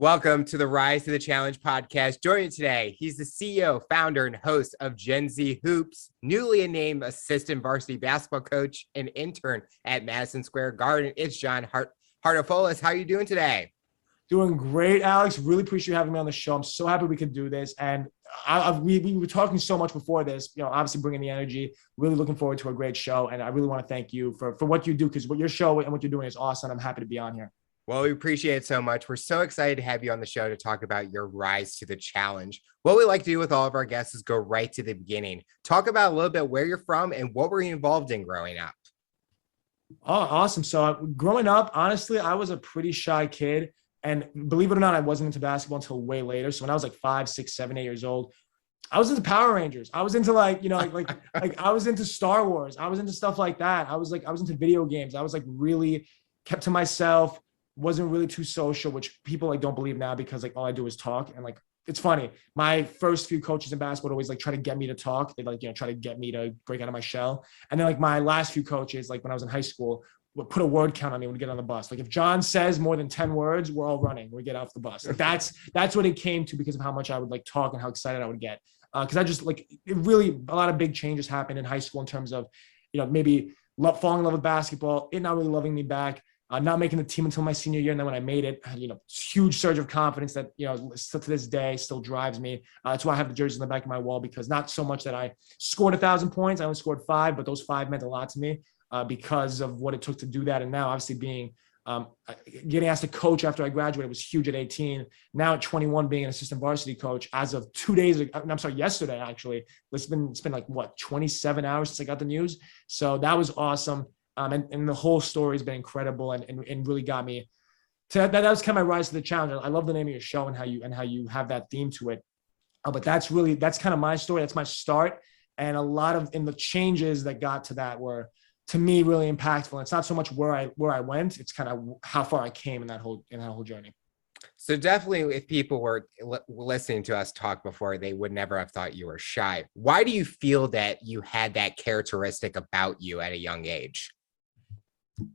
Welcome to the Rise to the Challenge podcast. Joining today, he's the CEO, founder, and host of Gen Z Hoops, newly named assistant varsity basketball coach and intern at Madison Square Garden. It's John Hartofilis. How are you doing today? Doing great, Alex. Really appreciate you having me on the show. I'm so happy we could do this. And we were talking so much before this, obviously bringing the energy, really looking forward to a great show. And I really want to thank you for what you do, because what your show and what you're doing is awesome. I'm happy to be on here. Well, we appreciate it so much. We're so excited to have you on the show to talk about your rise to the challenge. What we like to do with all of our guests is go right to the beginning. Talk about a little bit where you're from and what were you involved in growing up? Oh, awesome. So growing up, honestly, I was a pretty shy kid. And believe it or not, I wasn't into basketball until way later. So when I was like 5, 6, 7, 8 years old, I was into Power Rangers. I was into like I was into Star Wars. I was into stuff like that. I was into video games. I was like really kept to myself. Wasn't really too social, which people like don't believe now, because like all I do is talk. And like, it's funny. My first few coaches in basketball would always like try to get me to talk. They'd like, try to get me to break out of my shell. And then like my last few coaches, like when I was in high school, would put a word count on me when we get on the bus. Like if John says more than 10 words, we're all running. We get off the bus. Like that's what it came to, because of how much I would like talk and how excited I would get. Cause I just like, it really, a lot of big changes happened in high school in terms of, maybe falling in love with basketball, it not really loving me back. Not making the team until my senior year. And then when I made it, huge surge of confidence that, still to this day still drives me. That's why I have the jerseys on the back of my wall, because not so much that I scored 1,000 points. I only scored 5, but those 5 meant a lot to me because of what it took to do that. And now obviously getting asked to coach after I graduated was huge at 18. Now at 21, being an assistant varsity coach as of 2 days ago, yesterday, actually, it's been like 27 hours since I got the news. So that was awesome. And the whole story has been incredible and really got me to that was kind of my rise to the challenge. I love the name of your show and how you have that theme to it. But that's kind of my story. That's my start. And a lot of the changes that got to that were, to me, really impactful. And it's not so much where I went, it's kind of how far I came in that whole journey. So definitely, if people were listening to us talk before, they would never have thought you were shy. Why do you feel that you had that characteristic about you at a young age?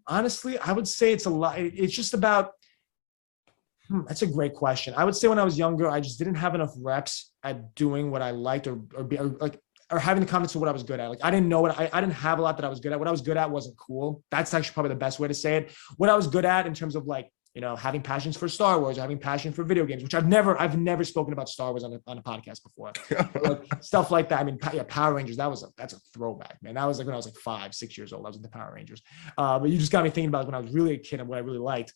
Honestly, I would say it's a lot. It's just about, that's a great question. I would say when I was younger, I just didn't have enough reps at doing what I liked or having the confidence of what I was good at. Like I didn't know I didn't have a lot that I was good at. What I was good at wasn't cool. That's actually probably the best way to say it. What I was good at in terms of like, having passions for Star Wars, or having passion for video games, which I've never spoken about Star Wars on a podcast before. Like, stuff like that. I mean, Power Rangers, that's a throwback, man. That was like when I was like 5, 6 years old. I was into Power Rangers. But you just got me thinking about when I was really a kid and what I really liked.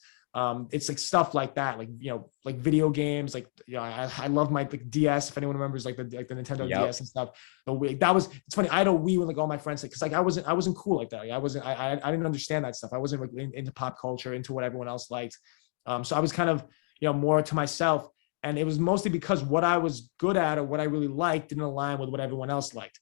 It's like stuff like that, like like video games, like I love my like DS. If anyone remembers the Nintendo DS and stuff. It's funny. I had a Wii when like all my friends, because like I wasn't cool like that. Like, I didn't understand that stuff. I wasn't like into pop culture, into what everyone else liked. So I was kind of more to myself, and it was mostly because what I was good at or what I really liked didn't align with what everyone else liked,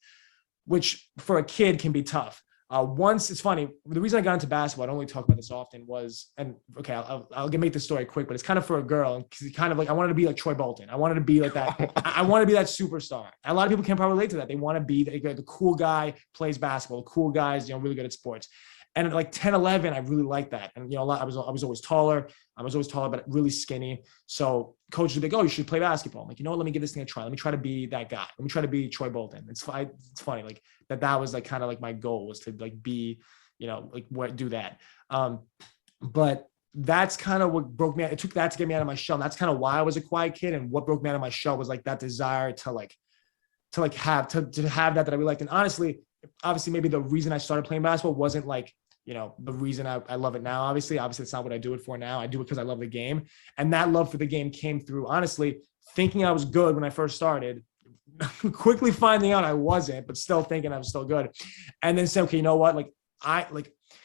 which for a kid can be tough. Once, it's funny, the reason I got into basketball, I don't really talk about this often, was, and okay, I'll make this story quick, but it's kind of for a girl, because kind of like, I wanted to be like Troy Bolton. I wanted to be like that. I want to be that superstar. A lot of people can probably relate to that. They want to be the cool guy, plays basketball, the cool guys, really good at sports. And at like 10, 11, I really liked that. And, I was always taller. I was always taller, but really skinny. So coaches would be like, oh, you should play basketball. I'm like, let me give this thing a try. Let me try to be that guy. Let me try to be Troy Bolton. It's funny. Like that was like kind of like my goal, was to like be, do that. But that's kind of what broke me out. It took that to get me out of my shell. And that's kind of why I was a quiet kid. And what broke me out of my shell was like that desire to have that I really liked. And honestly, obviously maybe the reason I started playing basketball wasn't like, the reason I love it now. Obviously it's not what I do it for now. I do it because I love the game. And that love for the game came through, honestly, thinking I was good when I first started, quickly finding out I wasn't, but still thinking I was still good. And then say, okay, you know what?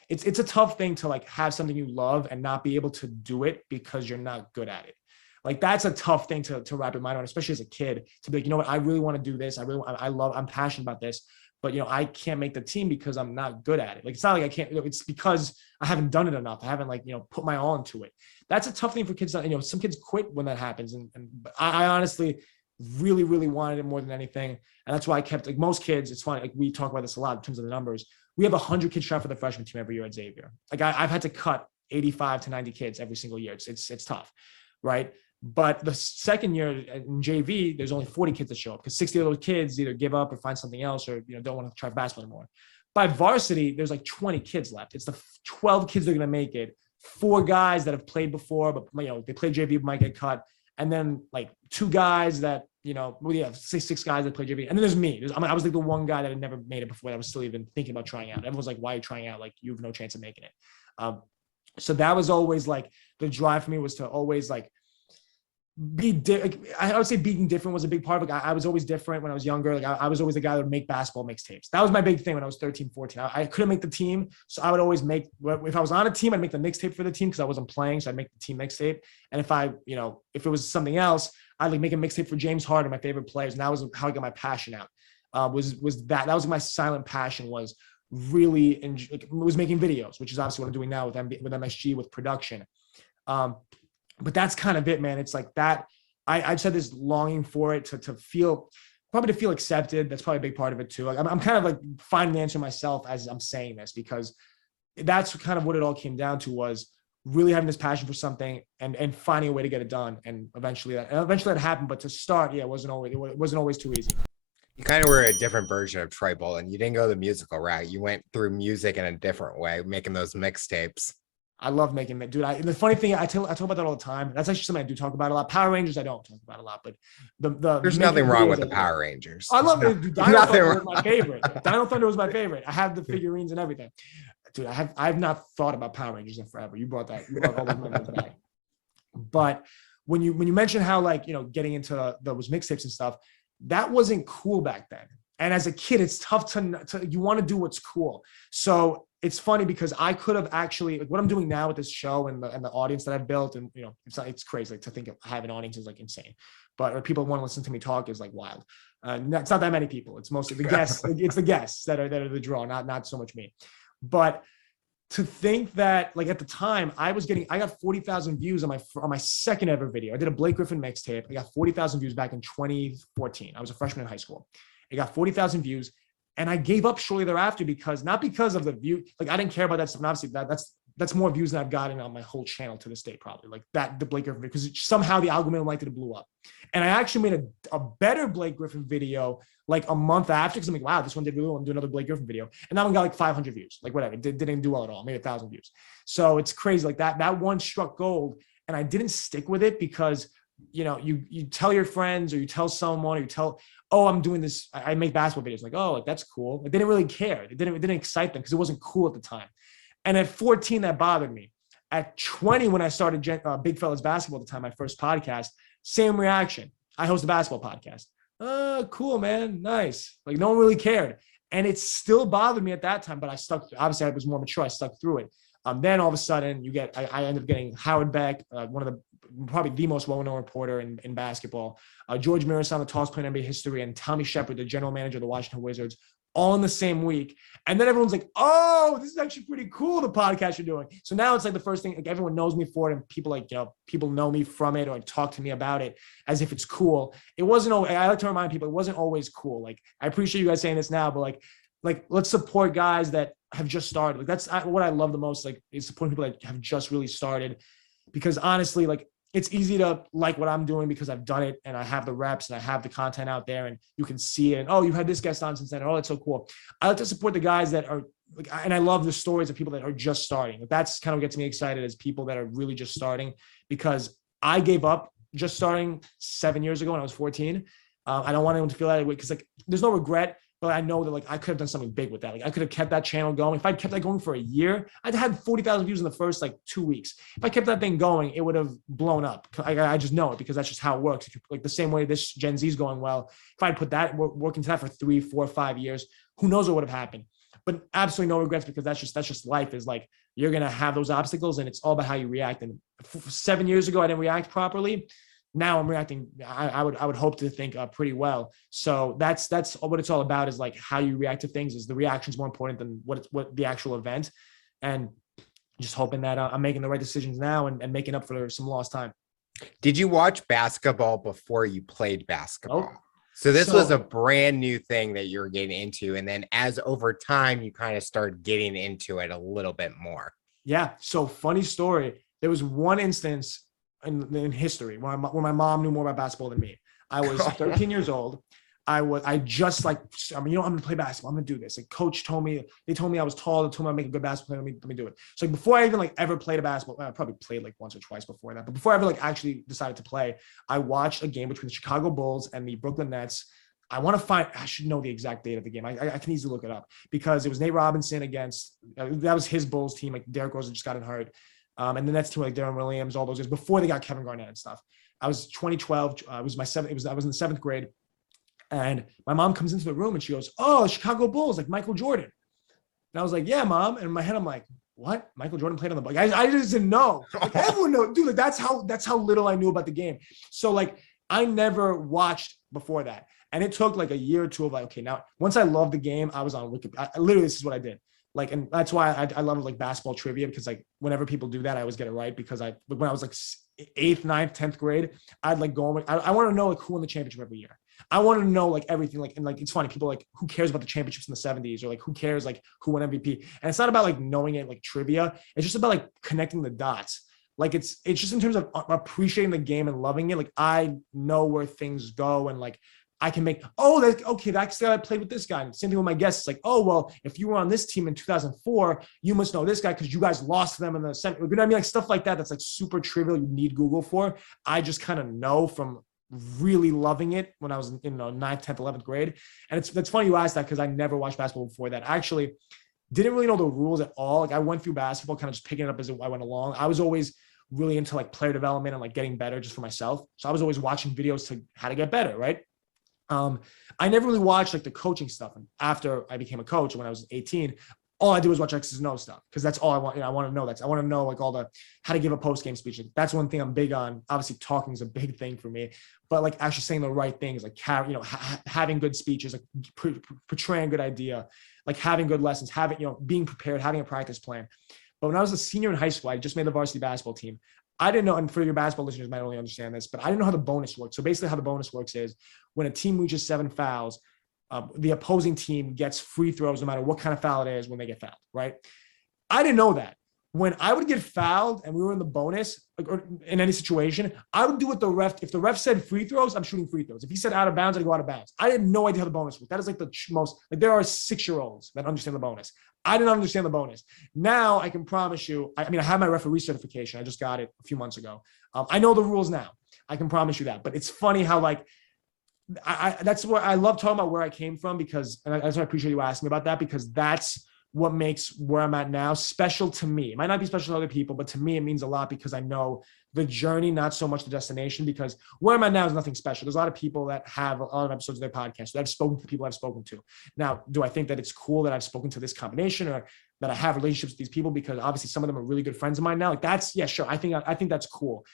It's a tough thing to like have something you love and not be able to do it because you're not good at it. Like that's a tough thing to wrap your mind on, especially as a kid, to be like, what? I really want to do this. I'm passionate about this. But, I can't make the team because I'm not good at it. Like, it's not like I can't, it's because I haven't done it enough. I haven't put my all into it. That's a tough thing for kids. Some kids quit when that happens. And I honestly really, really wanted it more than anything. And that's why I kept, like most kids, it's funny. Like we talk about this a lot in terms of the numbers. We have 100 kids try for the freshman team every year at Xavier. Like I've had to cut 85 to 90 kids every single year. It's tough. Right. But the second year in JV, there's only 40 kids that show up because 60 of those kids either give up or find something else or don't want to try basketball anymore. By varsity, there's like 20 kids left. It's the 12 kids that are going to make it. 4 guys that have played before, but they played JV, but might get cut. And then like 2 guys that, say 6 guys that play JV. And then there's me. I was like the one guy that had never made it before. That was still even thinking about trying out. Everyone's like, why are you trying out? Like, you have no chance of making it. So that was always like the drive for me was to always like I would say being different was a big part of it. I was always different when I was younger. Like I was always the guy that would make basketball mixtapes. That was my big thing when I was 13, 14. I couldn't make the team. So I would always if I was on a team, I'd make the mixtape for the team because I wasn't playing. So I'd make the team mixtape. And if it was something else, I'd like make a mixtape for James Harden, my favorite players. And that was how I got my passion out. That was my silent passion was really, was making videos, which is obviously what I'm doing now with MSG with production. But that's kind of it, man. It's like that. I just had this longing for it to feel accepted. That's probably a big part of it too. Like I'm kind of like finding the answer myself as I'm saying this, because that's kind of what it all came down to, was really having this passion for something and finding a way to get it done. And eventually that happened. But to start, it wasn't always too easy. You kind of were a different version of Troy Bolton. You didn't go the musical route. You went through music in a different way, making those mixtapes. I love making that, dude. The funny thing, I talk about that all the time. That's actually something I do talk about a lot. Power Rangers, I don't talk about a lot, but there's nothing wrong with the Power Rangers. I love it. Dino Thunder was my favorite. Dino Thunder was my favorite. I have the figurines and everything. Dude, I've not thought about Power Rangers in forever. You brought all those memories back. But when you mention how getting into those mixtapes and stuff, that wasn't cool back then. And as a kid, it's tough to you want to do what's cool. So it's funny because I could have actually, like what I'm doing now with this show and the audience that I've built, and it's crazy. Like to think of having an audience is like insane, or people want to listen to me talk is like wild. It's not that many people. It's mostly the guests. It's the guests that are the draw, not so much me. But to think that like at the time I got 40,000 views on my second ever video. I did a Blake Griffin mixtape. I got 40,000 views back in 2014. I was a freshman in high school. It got 40,000 views, and I gave up shortly thereafter not because of the view. Like I didn't care about that stuff. And obviously that's more views than I've gotten on my whole channel to this day, probably like the Blake Griffin, because somehow the algorithm liked it, it blew up. And I actually made a better Blake Griffin video like a month after, because I'm like, wow, this one did really well. I'm doing another Blake Griffin video, and that one got like 500 views, like whatever. It didn't do well at all. Made 1,000 views. So it's crazy. Like that one struck gold, and I didn't stick with it because you tell your friends, or you tell someone, or you tell, oh, I'm doing this. I make basketball videos. Like, oh, like that's cool. Like, they didn't really care. It didn't excite them because it wasn't cool at the time. And at 14, that bothered me. At 20, when I started Big Fellas Basketball at the time, my first podcast, same reaction. I host a basketball podcast. Oh, cool, man. Nice. Like no one really cared. And it still bothered me at that time, but I stuck. Obviously, I was more mature. I stuck through it. Then all of a sudden, I ended up getting Howard Beck, one of probably the most well-known reporter in basketball, George Mirasan, the tallest player in NBA history, and Tommy Shepard, the general manager of the Washington Wizards, all in the same week. And then everyone's like, oh, this is actually pretty cool, the podcast you're doing. So now it's like the first thing, like everyone knows me for it, and people know me from it, or talk to me about it as if it's cool. It wasn't always, I like to remind people, it wasn't always cool. Like, I appreciate you guys saying this now, but like let's support guys that have just started. Like that's what I love the most, like, is supporting people that have just really started. Because honestly, like, it's easy to like what I'm doing because I've done it and I have the reps and I have the content out there and you can see it. And, oh, you had this guest on since then. Oh, that's so cool. I like to support the guys that are like, and I love the stories of people that are just starting. That's kind of gets me excited, as people that are really just starting, because I gave up just starting 7 years ago when I was 14. I don't want anyone to feel that way, because like there's no regret, but I know that like I could have done something big with that. Like I could have kept that channel going. If I'd kept that going for a year, I'd had 40,000 views in the first like 2 weeks. If I kept that thing going, it would have blown up. I just know it, because that's just how it works. Like the same way this Gen Z is going well, if I'd put that work into that for 3, 4, 5 years, who knows what would have happened. But absolutely no regrets, because that's just life. Is like, you're gonna have those obstacles, and it's all about how you react. And 7 years ago, I didn't react properly. Now I'm reacting, I would hope to think pretty well. So that's what it's all about, is like how you react to things. Is the reaction's more important than what the actual event. And just hoping that I'm making the right decisions now and making up for some lost time. Did you watch basketball before you played basketball? Oh. So this was a brand new thing that you're getting into. And then as over time, you kind of start getting into it a little bit more. Yeah. So funny story. There was one instance, in history when my mom knew more about basketball than me. I was 13 years old. I just like, I'm going to play basketball. I'm going to do this. Like coach they told me I was tall. They told me I'd make a good basketball player. Let me do it. So like before I even like ever played a basketball, I probably played like once or twice before that. But before I ever like actually decided to play, I watched a game between the Chicago Bulls and the Brooklyn Nets. I should know the exact date of the game. I can easily look it up because it was Nate Robinson against, that was his Bulls team. Like Derrick Rose just got hurt. And the Nets team, like Darren Williams, all those guys before they got Kevin Garnett and stuff. I was 2012. I was in the seventh grade. And my mom comes into the room and she goes, "Oh, Chicago Bulls, like Michael Jordan." And I was like, "Yeah, Mom." And in my head, I'm like, "What? Michael Jordan played on the Bulls?" I just didn't know. Like, everyone knows, dude. Like, that's how little I knew about the game. So like, I never watched before that. And it took like a year or two of like, okay, now once I loved the game, I was on Wikipedia. Literally, this is what I did. Like, and that's why I love like basketball trivia, because like whenever people do that, I always get it right, because when I was like 8th, 9th, 10th grade, I'd like go on. I want to know like who won the championship every year. I want to know like everything, like, and like it's funny, people like, who cares about the championships in the 70s, or like who cares like who won MVP? And it's not about like knowing it like trivia. It's just about like connecting the dots. Like it's just in terms of appreciating the game and loving it. Like I know where things go, and like I can make, that's guy I played with this guy. Same thing with my guests. It's like, oh, well, if you were on this team in 2004, you must know this guy because you guys lost to them in the semi. You know what I mean? Like stuff like that. That's like super trivial. You need Google for. I just kind of know from really loving it when I was in 9th, 10th, 11th grade. And it's funny you asked that, because I never watched basketball before that. I actually didn't really know the rules at all. Like I went through basketball, kind of just picking it up as I went along. I was always really into like player development and like getting better just for myself. So I was always watching videos to how to get better, right? I never really watched like the coaching stuff. And after I became a coach when I was 18, all I do is watch X's and O's stuff, because that's all I want. I want to know I want to know like all the how to give a post-game speech. That's one thing I'm big on. Obviously, talking is a big thing for me, but like actually saying the right things, like having good speeches, like portraying a good idea, like having good lessons, being prepared, having a practice plan. But when I was a senior in high school, I just made the varsity basketball team. I didn't know, and for your basketball listeners might only understand this, but I didn't know how the bonus works. So basically how the bonus works is when a team reaches 7 fouls, the opposing team gets free throws no matter what kind of foul it is when they get fouled, right? I didn't know that. When I would get fouled and we were in the bonus, like, or in any situation, I would do what the ref, if the ref said free throws, I'm shooting free throws. If he said out of bounds, I'd go out of bounds. I had no idea how the bonus worked. That is like the most, like there are 6-year-olds that understand the bonus. I didn't understand the bonus. Now I can promise you, I have my referee certification. I just got it a few months ago. I know the rules now. I can promise you that. But it's funny how like, that's what I love talking about where I came from, because, and that's why I appreciate you asking me about that, because that's what makes where I'm at now special to me. It might not be special to other people, but to me, it means a lot because I know the journey, not so much the destination, because where I'm at now is nothing special. There's a lot of people that have a lot of episodes of their podcast that I've spoken to, people I've spoken to. Now, do I think that it's cool that I've spoken to this combination, or that I have relationships with these people? Because obviously some of them are really good friends of mine now. Like that's, yeah, sure. I think that's cool.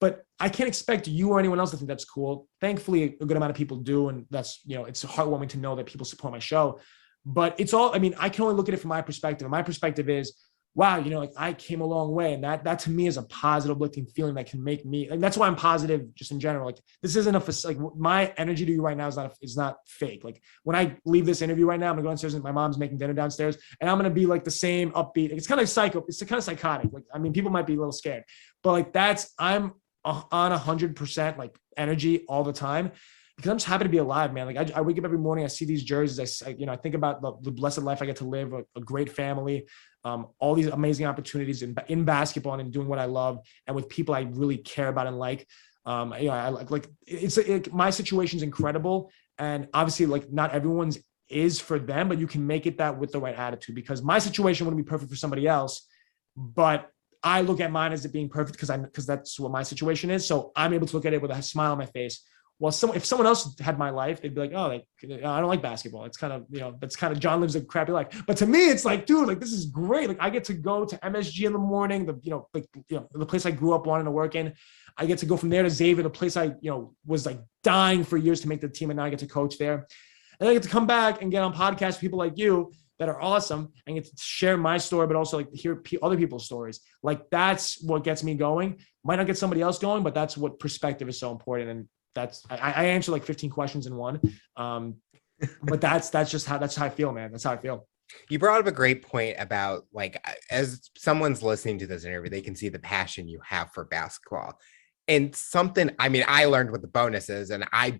But I can't expect you or anyone else to think that's cool. Thankfully, a good amount of people do. And that's, it's heartwarming to know that people support my show. But it's all, I can only look at it from my perspective. And my perspective is, wow, like I came a long way. And that to me is a positive lifting feeling that can make me, like, that's why I'm positive just in general. Like this isn't like my energy to you right now is not fake. Like when I leave this interview right now, I'm gonna go downstairs and my mom's making dinner downstairs and I'm gonna be like the same upbeat. It's kind of it's kind of psychotic. Like, people might be a little scared, but like I'm on 100% like energy all the time, because I'm just happy to be alive, man. Like I wake up every morning, I see these jerseys. I think about the blessed life I get to live, a great family, all these amazing opportunities in basketball and in doing what I love and with people I really care about and like. I like my situation's incredible, and obviously like not everyone's is for them, but you can make it that with the right attitude, because my situation wouldn't be perfect for somebody else, but I look at mine as it being perfect because that's what my situation is. So I'm able to look at it with a smile on my face. Well, if someone else had my life, they'd be like, oh, I don't like basketball. It's kind of, that's kind of John lives a crappy life. But to me, it's like, dude, like this is great. Like I get to go to MSG in the morning, the place I grew up wanting to work in. I get to go from there to Xavier, the place I, was like dying for years to make the team, and now I get to coach there. And I get to come back and get on podcasts with people like you that are awesome and get to share my story, but also like hear other people's stories. Like that's what gets me going. Might not get somebody else going, but that's what perspective is so important. And that's, I answer like 15 questions in one. But that's how I feel, man. That's how I feel. You brought up a great point about like, as someone's listening to this interview, they can see the passion you have for basketball. And something, I mean, I learned what the bonus is, and I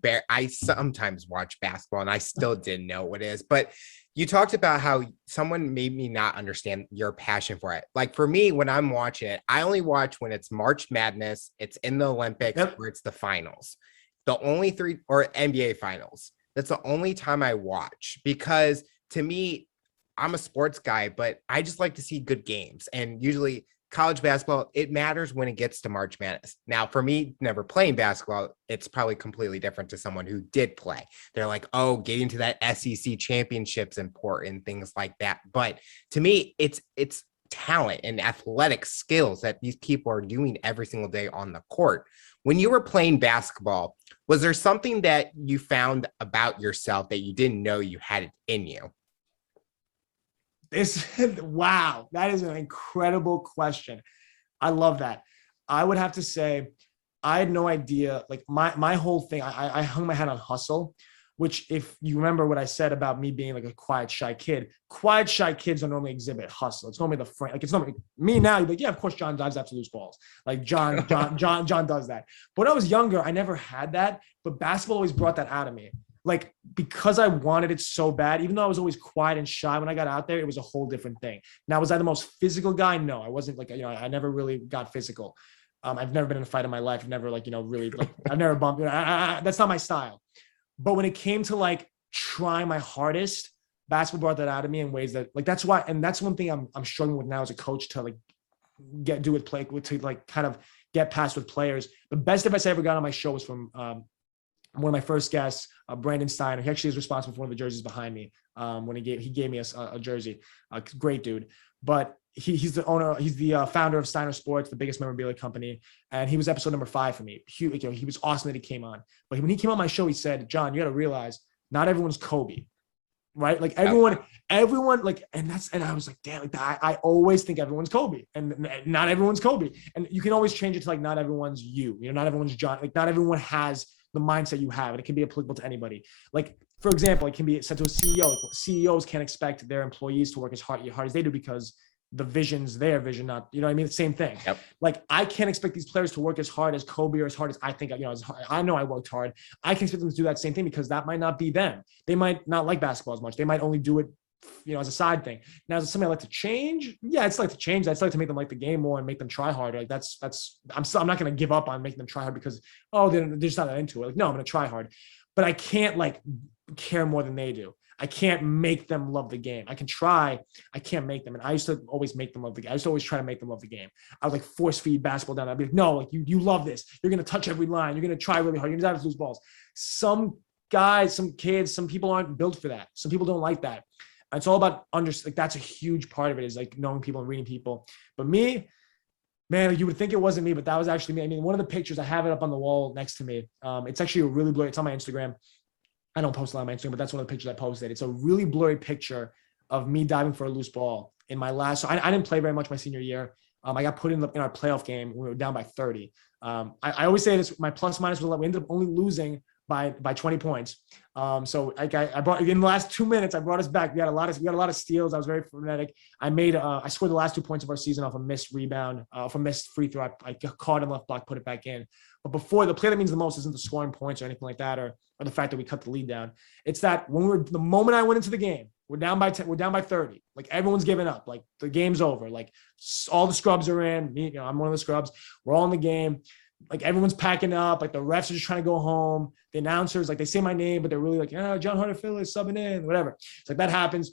sometimes watch basketball and I still didn't know what it is. But you talked about how someone made me not understand your passion for it. Like for me, when I'm watching it, I only watch when it's March Madness, it's in the Olympics, Yep. or it's the finals. The only three, or NBA finals. That's the only time I watch, because to me, I'm a sports guy, but I just like to see good games. And usually college basketball, it matters when it gets to March Madness. Now, for me, never playing basketball, it's probably completely different to someone who did play. They're like, oh, getting to that SEC championship's important, things like that. But to me, it's talent and athletic skills that these people are doing every single day on the court. When you were playing basketball, was there something that you found about yourself that you didn't know you had it in you? Wow, that is an incredible question. I love that. I would have to say, I had no idea. Like my whole thing, I hung my hat on hustle, which, if you remember what I said about me being like a quiet, shy kids don't normally exhibit hustle. It's normally the friend. Like it's normally me now. You're like, yeah, of course, John dives after loose balls. Like John does that. But when I was younger, I never had that. But basketball always brought that out of me. Like, because I wanted it so bad, even though I was always quiet and shy when I got out there, it was a whole different thing. Now, was I the most physical guy? No, I wasn't. Like, I never really got physical. I've never been in a fight in my life. I've never really I've never bumped. That's not my style. But when it came to like trying my hardest, basketball brought that out of me in ways that, like, that's why, and that's one thing I'm struggling with now as a coach, to like kind of get past with players. The best advice I ever got on my show was from one of my first guests, Brandon Steiner. He actually is responsible for one of the jerseys behind me. When he gave me a jersey, great dude. But he's the owner, he's the founder of Steiner Sports, the biggest memorabilia company. And he was episode number 5 for me. He was awesome that he came on. But when he came on my show, he said, John, you got to realize not everyone's Kobe, right? Like everyone, like, and I was like, damn, like I always think everyone's Kobe, and not everyone's Kobe. And you can always change it to like, not everyone's not everyone's John. Like not everyone has the mindset you have, and it can be applicable to anybody. Like, for example, it can be said to a CEO. CEOs can't expect their employees to work as hard as they do, because the vision's their vision, not, you know what I mean? It's the same thing. Yep. Like, I can't expect these players to work as hard as Kobe or as hard as I think, I know I worked hard. I can expect them to do that same thing, because that might not be them. They might not like basketball as much. They might only do it, as a side thing. Now, is it something I like to change? Yeah, it's like to change that. It's like to make them like the game more and make them try harder. Like I'm not going to give up on making them try hard because, they're just not that into it. Like, no, I'm going to try hard, but I can't like care more than they do. I can't make them love the game. I can try. I can't make them. And I used to always make them love the game. I used to always try to make them love the game. I would like force feed basketball down. I'd be like, no, like you love this. You're going to touch every line. You're going to try really hard. You're going to have to lose balls. Some guys, some kids, some people aren't built for that. Some people don't like that. It's all about like, that's a huge part of it, is like knowing people and reading people. But me, man, you would think it wasn't me, but that was actually me. I mean, one of the pictures, I have it up on the wall next to me. It's actually a really blurry. It's on my Instagram. I don't post a lot on my Instagram, but that's one of the pictures I posted. It's a really blurry picture of me diving for a loose ball in my last. So I didn't play very much my senior year. I got put in our playoff game when we were down by 30. I always say this: my plus minus was, we ended up only losing by 20 points. So I brought, in the last 2 minutes, I brought us back. We got a lot of steals. I was very frenetic. I scored the last 2 points of our season off a missed rebound, off a missed free throw. I caught and left block, put it back in. But before, the play that means the most isn't the scoring points or anything like that, or the fact that we cut the lead down. It's that the moment I went into the game, we're down by 10, we're down by 30. Like, everyone's giving up. Like, the game's over. Like, all the scrubs are in. Me, I'm one of the scrubs. We're all in the game. Like, everyone's packing up. Like, the refs are just trying to go home. The announcers, like, they say my name, but they're really like, John Hartofilis subbing in, whatever. It's like, that happens.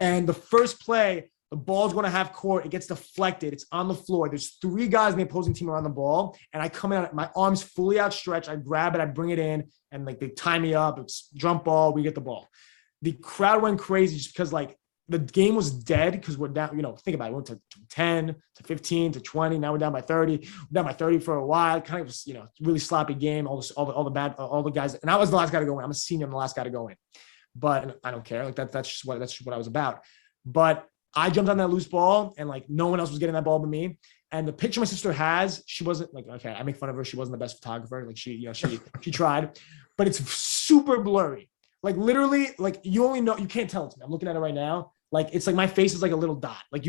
And the first play, the ball's going to half court. It gets deflected. It's on the floor. There's 3 guys in the opposing team around the ball. And I come in, my arm's fully outstretched. I grab it. I bring it in. And like, they tie me up. It's jump ball. We get the ball. The crowd went crazy just because, like, the game was dead, because we're down, think about it. We went to 10 to 15 to 20. Now we're down by 30. We're down by 30 for a while. Kind of was, really sloppy game. All the guys. And I was the last guy to go in. I'm a senior. I'm the last guy to go in. But I don't care. Like, that's just what I was about. But I jumped on that loose ball, and like, no one else was getting that ball but me. And the picture my sister has, she wasn't like, okay, I make fun of her. She wasn't the best photographer. Like, she tried, but it's super blurry. Like, literally, like, you can't tell it to me. I'm looking at it right now. Like, it's like my face is like a little dot. Like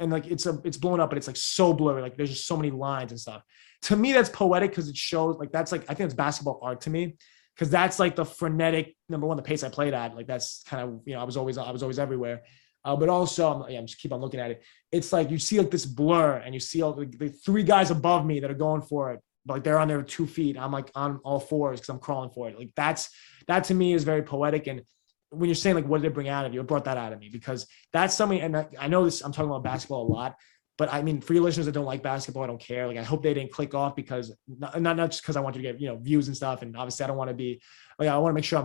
and like it's blown up, but it's like so blurry. Like there's just so many lines and stuff. To me, that's poetic because it shows like that's like I think it's basketball art to me. Because that's like the frenetic number one, the pace I played at. Like that's kind of, I was always everywhere. But also, I'm just keep on looking at it. It's like you see like this blur, and you see all the three guys above me that are going for it. Like they're on their 2 feet. I'm like on all fours because I'm crawling for it. Like that to me is very poetic. And when you're saying like, what did it bring out of you? It brought that out of me because that's something. And I know this. I'm talking about basketball a lot. But I mean, for your listeners that don't like basketball, I don't care. Like, I hope they didn't click off because not just because I want you to get views and stuff. And obviously, I don't want to be like I want to make sure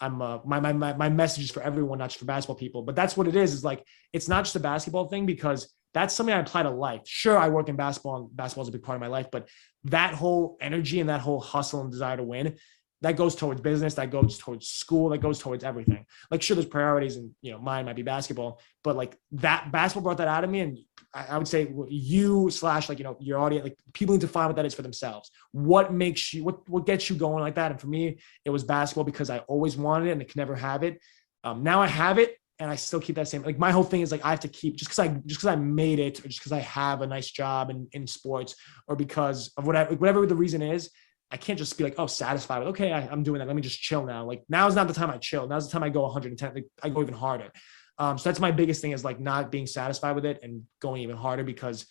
my message is for everyone, not just for basketball people. But that's what it is like it's not just a basketball thing because that's something I apply to life. Sure, I work in basketball, and basketball is a big part of my life. But that whole energy and that whole hustle and desire to win, that goes towards business, that goes towards school, that goes towards everything. Like, sure, there's priorities, and mine might be basketball, but like that basketball brought that out of me. And I would say you / like, your audience, like people need to find what that is for themselves. What makes you, what gets you going like that? And for me, it was basketball because I always wanted it and I could never have it. Now I have it and I still keep that same, like my whole thing is like, I have to keep just because I made it, or just because I have a nice job in sports, or because of whatever the reason is, I can't just be like, oh, satisfied with, okay, I'm doing that. Let me just chill now. Like now is not the time I chill. Now's the time I go 110. Like, I go even harder. So that's my biggest thing is like not being satisfied with it and going even harder because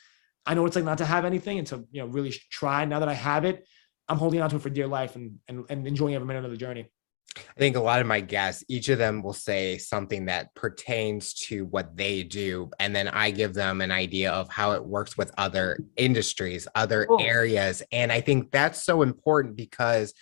I know it's like not to have anything and to, really try. Now that I have it, I'm holding on to it for dear life and enjoying every minute of the journey. I think a lot of my guests, each of them will say something that pertains to what they do. And then I give them an idea of how it works with other industries, other areas. And I think that's so important because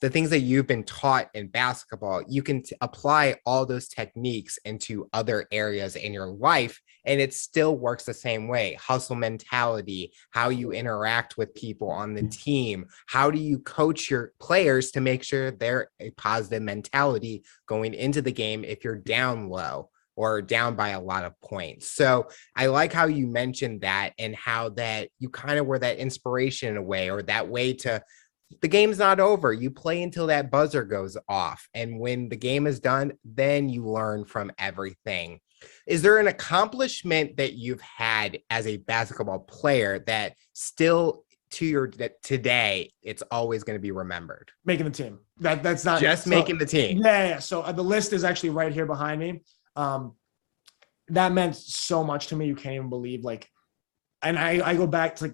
the things that you've been taught in basketball, you can apply all those techniques into other areas in your life, and it still works the same way. Hustle mentality, how you interact with people on the team, how do you coach your players to make sure they're a positive mentality going into the game if you're down low or down by a lot of points. So I like how you mentioned that and how that you kind of were that inspiration in a way, or that way to, the game's not over. You play until that buzzer goes off. And when the game is done, then you learn from everything. Is there an accomplishment that you've had as a basketball player that still that today it's always going to be remembered? Making the team. That's not just making the team. Yeah. So the list is actually right here behind me. That meant so much to me. You can't even believe, like, and I go back to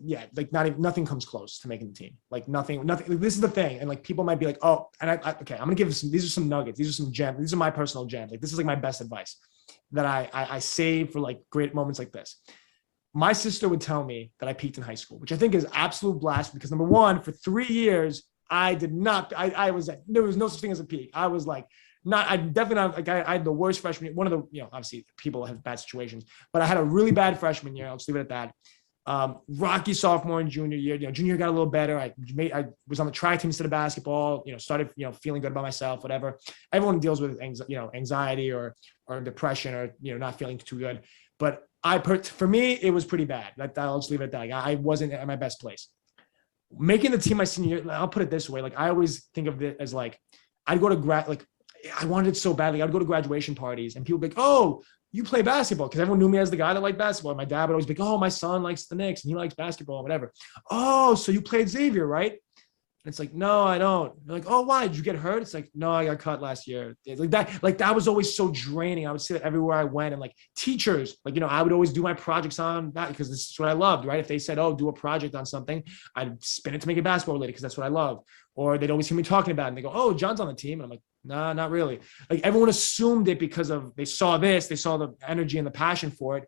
nothing comes close to making the team. Like nothing. Like, this is the thing. And like, people might be like, oh, and okay, I'm going to give these are some nuggets. These are some gems. These are my personal gems. Like, this is like my best advice that I save for like great moments like this. My sister would tell me that I peaked in high school, which I think is absolute blasphemy because number one, for 3 years, I did not, there was no such thing as a peak. I was like, I definitely not, like I had the worst freshman year. One of the, obviously people have bad situations, but I had a really bad freshman year. I'll just leave it at that. Rocky sophomore and junior year, junior year got a little better. I was on the track team instead of basketball, started, feeling good about myself, whatever. Everyone deals with anxiety or depression or, not feeling too good. But for me, it was pretty bad. I'll just leave it at that. Like, I wasn't at my best place. Making the team my senior year, I'll put it this way. Like, I always think of it as like, I'd go to I wanted it so badly. I'd go to graduation parties and people would be like, oh, you play basketball, because everyone knew me as the guy that liked basketball. My dad would always be like, oh, my son likes the Knicks and he likes basketball, whatever. Oh, so you played Xavier, right? And it's like, no, I don't. They're like, oh, why? Did you get hurt? It's like, no, I got cut last year. That was always so draining. I would see that everywhere I went. And like teachers, I would always do my projects on that because this is what I loved, right? If they said, oh, do a project on something, I'd spin it to make it basketball related because that's what I love. Or they'd always hear me talking about it and they go, oh, John's on the team. And I'm like, nah, not really. Like, everyone assumed it because they saw this, they saw the energy and the passion for it.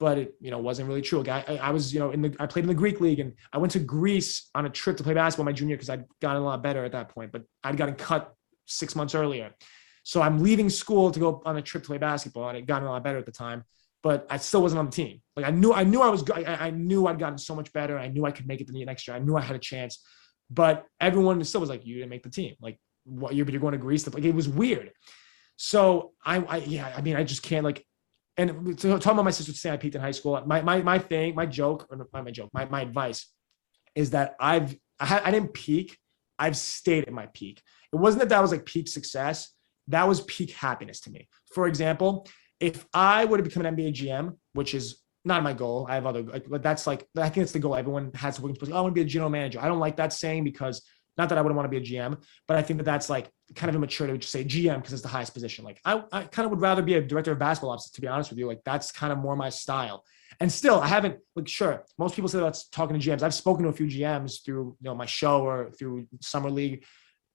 But it, wasn't really true. Like, I was, I played in the Greek league and I went to Greece on a trip to play basketball my junior because I'd gotten a lot better at that point, but I'd gotten cut 6 months earlier. So I'm leaving school to go on a trip to play basketball and I'd gotten a lot better at the time, but I still wasn't on the team. Like, I knew I'd gotten so much better. I knew I could make it to the next year. I knew I had a chance, but everyone still was like, you didn't make the team. Like, what, you're going to Greece? Like, it was weird. So I just can't, like, and talking about my sister saying I peaked in high school, my advice is that I didn't peak. I've stayed at my peak. It wasn't that was like peak success. That was peak happiness to me. For example, if I were to become an NBA GM, which is not my goal, I have other, that's like, I think it's the goal. Everyone has working supposed. I want to be a general manager. I don't like that saying because not that I wouldn't want to be a GM, but I think that that's like kind of immature to just say GM because it's the highest position. Like I kind of would rather be a director of basketball ops, to be honest with you. Like that's kind of more my style. And still, I haven't, like, sure, most people say that's talking to GMs. I've spoken to a few GMs through, my show or through summer league.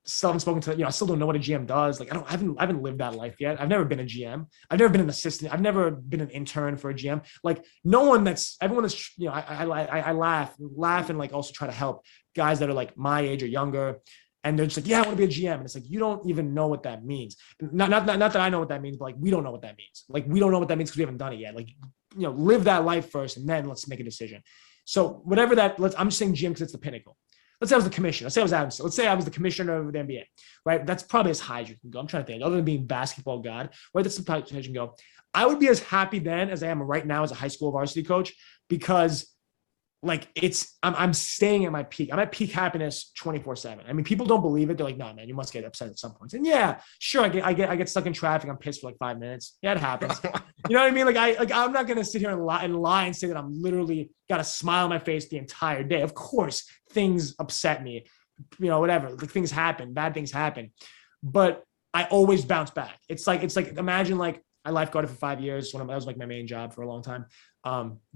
Still haven't spoken to, I still don't know what a GM does. Like I haven't lived that life yet. I've never been a GM. I've never been an assistant. I've never been an intern for a GM. Like everyone that's, I laugh and like also try to help guys that are like my age or younger. And they're just like, yeah, I want to be a GM. And it's like, you don't even know what that means. Not that I know what that means, but like, we don't know what that means. Like, we don't know what that means because we haven't done it yet. Like, live that life first and then let's make a decision. So whatever that, I'm just saying GM because it's the pinnacle. Let's say I was the commissioner. Let's say I was the commissioner of the NBA, right? That's probably as high as you can go. I'm trying to think, other than being basketball god, right? That's the high you can go. I would be as happy then as I am right now as a high school varsity coach because like I'm staying at my peak. I'm at peak happiness 24/7. I mean, people don't believe it. They're like, no, man, you must get upset at some points. And yeah, sure. I get stuck in traffic. I'm pissed for like 5 minutes. Yeah, it happens. You know what I mean? I'm not going to sit here and lie and say that I'm literally got a smile on my face the entire day. Of course, things upset me, whatever, like things happen, bad things happen, but I always bounce back. It's like, imagine like I lifeguarded for 5 years. That was like my main job for a long time.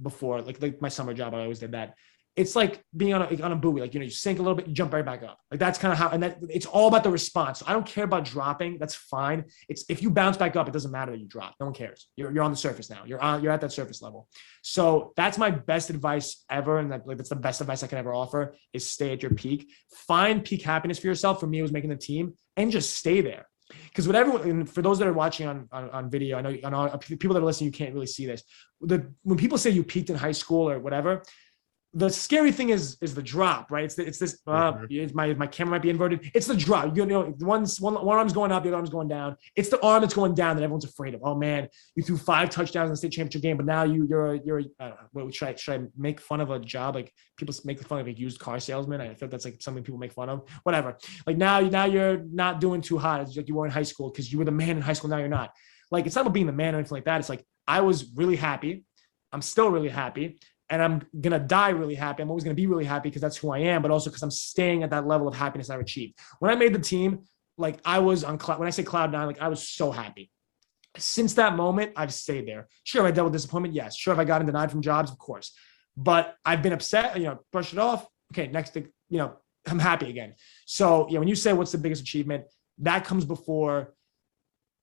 Before like my summer job, I always did that. It's like being on a buoy, like, you sink a little bit, you jump right back up. Like that's kind of how, and that it's all about the response. So I don't care about dropping. That's fine. It's if you bounce back up, it doesn't matter that you drop. No one cares. You're on the surface now. You're at that surface level. So that's my best advice ever. And that's the best advice I can ever offer is stay at your peak, find peak happiness for yourself. For me, it was making the team and just stay there. Because and for those that are watching on video, I know people that are listening, you can't really see this. When people say you peaked in high school or whatever, the scary thing is the drop, right? It's this. My camera might be inverted. It's the drop. One arm's going up, the other arm's going down. It's the arm that's going down that everyone's afraid of. Oh man, you threw 5 touchdowns in the state championship game, but now you're I don't know. Should I make fun of a job? Like people make fun of a used car salesman. I feel that's like something people make fun of. Whatever. Like now you're not doing too hot. It's like you were in high school because you were the man in high school. Now you're not. Like it's not about being the man or anything like that. It's like I was really happy. I'm still really happy. And I'm going to die really happy. I'm always going to be really happy because that's who I am, but also because I'm staying at that level of happiness I've achieved. When I made the team, like I was on when I say cloud 9, like I was so happy. Since that moment, I've stayed there. Sure, have I dealt with disappointment? Yes. Sure, have I gotten denied from jobs? Of course. But I've been upset, brush it off. Okay, next thing, I'm happy again. So, when you say what's the biggest achievement, that comes before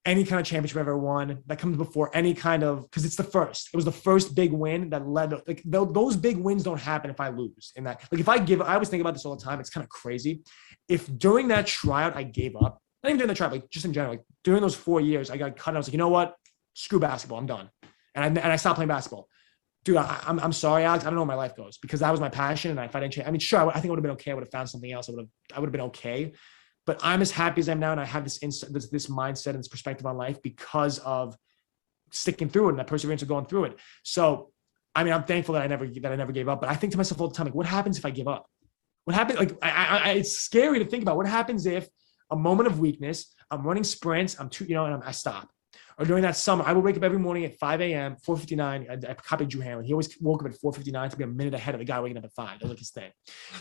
any kind of championship I've ever won. That comes before any kind of, because it's the first. It was the first big win that led, like those big wins don't happen if I lose in that. Like if I always think about this all the time. It's kind of crazy. If during that tryout I gave up, not even during the tryout, like just in general, like during those 4 years, I got cut and I was like, you know what? Screw basketball. I'm done. And I stopped playing basketball. Dude, I'm sorry, Alex. I don't know where my life goes because that was my passion. And if I didn't change, I mean, sure, I think I would have been okay. I would have found something else. I would have been okay. But I'm as happy as I am now, and I have this mindset and this perspective on life because of sticking through it and that perseverance of going through it. So, I mean, I'm thankful that I never gave up. But I think to myself all the time, like, what happens if I give up? What happens? Like, it's scary to think about. What happens if a moment of weakness, I'm running sprints, and I stop. Or during that summer, I would wake up every morning at 5 a.m., 4:59. I copied Drew Hanlon. He always woke up at 4:59 to be a minute ahead of the guy waking up at 5. That was like his thing.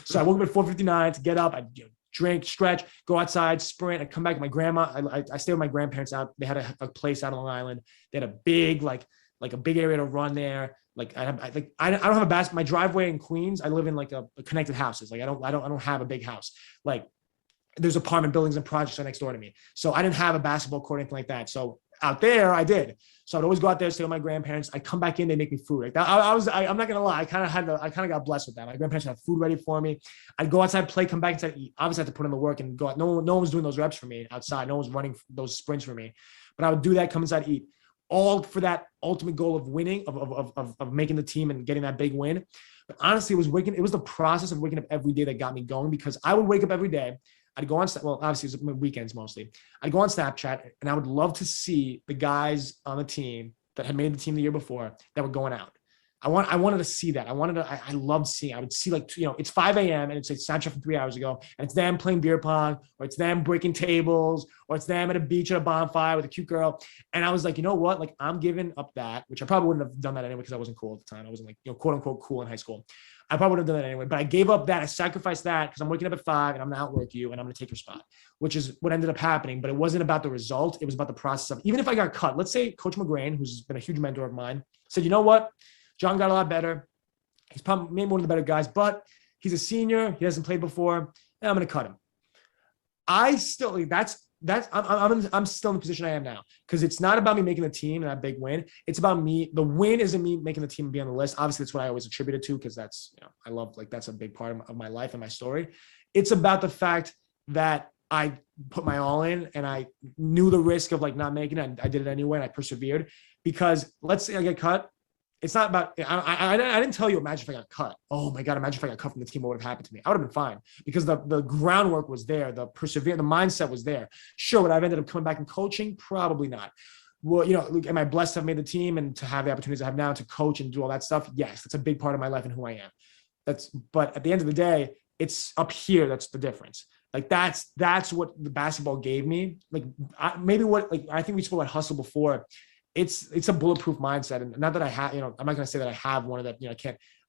So I woke up at 4:59 to get up. I'd drink, stretch, go outside, sprint. I'd come back. My grandma, I stayed with my grandparents out. They had a place out on Long Island. They had a big, like a big area to run there. Like I don't have a basketball. My driveway in Queens, I live in like a connected houses. Like I don't have a big house. Like there's apartment buildings and projects right next door to me. So I didn't have a basketball court or anything like that. So out there, I did. So I'd always go out there, stay with my grandparents. I'd come back in, they make me food. Like that, I'm not gonna lie, I kind of got blessed with that. My grandparents had food ready for me. I'd go outside, play, come back inside, eat. Obviously, I had to put in the work and go out. No one was doing those reps for me outside. No one was running those sprints for me. But I would do that, come inside, eat. All for that ultimate goal of winning, of making the team and getting that big win. But honestly, it was the process of waking up every day that got me going, because I would wake up every day. I'd go on, well, obviously it was weekends mostly. I'd go on Snapchat, and I would love to see the guys on the team that had made the team the year before that were going out. I wanted to see that. I loved seeing. I would see like, it's 5 a.m. and it's like sound check from 3 hours ago, and it's them playing beer pong, or it's them breaking tables, or it's them at a beach at a bonfire with a cute girl. And I was like, you know what? Like, I'm giving up that, which I probably wouldn't have done that anyway because I wasn't cool at the time. I wasn't like, quote unquote cool in high school. I probably would have done that anyway, but I gave up that. I sacrificed that because I'm waking up at 5 and I'm going to outwork you and I'm going to take your spot, which is what ended up happening. But it wasn't about the result. It was about the process of, even if I got cut, let's say Coach McGrain, who's been a huge mentor of mine, said, you know what? John got a lot better. He's probably maybe one of the better guys, but he's a senior. He hasn't played before. And I'm going to cut him. I still, I'm still in the position I am now, because it's not about me making the team and that big win. It's about me. The win isn't me making the team and be on the list. Obviously, that's what I always attribute it to, because that's, I love, like, that's a big part of my life and my story. It's about the fact that I put my all in and I knew the risk of like not making it. I did it anyway and I persevered, because let's say I get cut. It's not about, I didn't tell you, imagine if I got cut. Oh my God, imagine if I got cut from the team, what would have happened to me? I would have been fine, because the groundwork was there, the mindset was there. Sure, would I have ended up coming back and coaching? Probably not. Well, am I blessed to have made the team and to have the opportunities I have now to coach and do all that stuff? Yes, that's a big part of my life and who I am. But at the end of the day, it's up here. That's the difference. Like that's what the basketball gave me. Like I think we spoke about hustle before. It's a bulletproof mindset. And not that I have, I'm not going to say that I have one of that,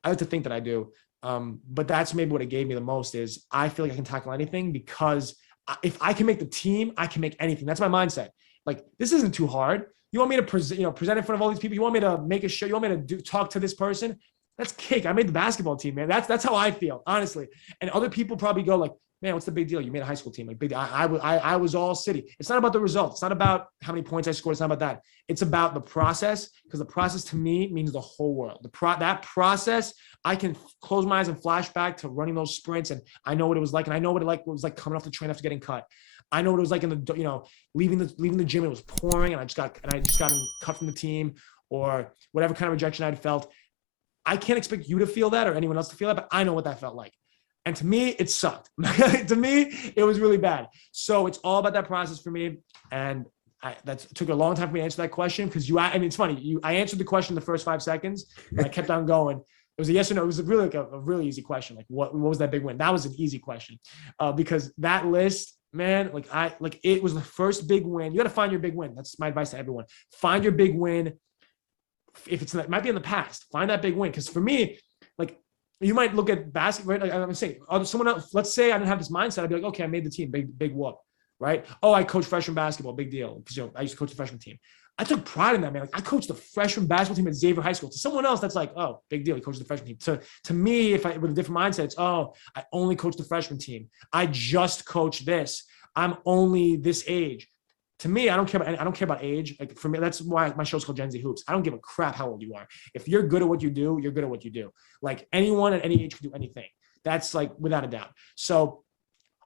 I like to think that I do. But that's maybe what it gave me the most is I feel like I can tackle anything, because if I can make the team, I can make anything. That's my mindset. Like, this isn't too hard. You want me to present in front of all these people? You want me to make a show? You want me to talk to this person? That's cake. I made the basketball team, man. That's how I feel, honestly. And other people probably go like, man, what's the big deal? You made a high school team. Like, I was all city. It's not about the results. It's not about how many points I scored. It's not about that. It's about the process, because the process to me means the whole world. that process, I can close my eyes and flash back to running those sprints, and I know what it was like, and I know what it was like coming off the train after getting cut. I know what it was like in the leaving the gym. It was pouring, and I just got cut from the team, or whatever kind of rejection I'd felt. I can't expect you to feel that or anyone else to feel that, but I know what that felt like. And to me, it sucked. To me, it was really bad. So it's all about that process for me. And that took a long time for me to answer that question, because it's funny. I answered the question in the first 5 seconds, and I kept on going. It was a yes or no. It was really like a really easy question. Like, what was that big win? That was an easy question, because that list, man, it was the first big win. You got to find your big win. That's my advice to everyone. Find your big win. If it might be in the past, find that big win. Because for me, like, you might look at basketball, right? Like I'm saying, someone else, let's say I didn't have this mindset. I'd be like, okay, I made the team, big whoop, right? Oh, I coached freshman basketball, big deal. Because I used to coach the freshman team. I took pride in that, man. Like, I coached the freshman basketball team at Xavier High School. To someone else, that's like, oh, big deal. He coached the freshman team. To me, with a different mindset, it's, oh, I only coach the freshman team. I just coach this. I'm only this age. To me, I don't care about age. Like, for me, that's why my show's called Gen Z Hoops. I don't give a crap how old you are. If you're good at what you do, you're good at what you do. Like, anyone at any age can do anything. That's like without a doubt. So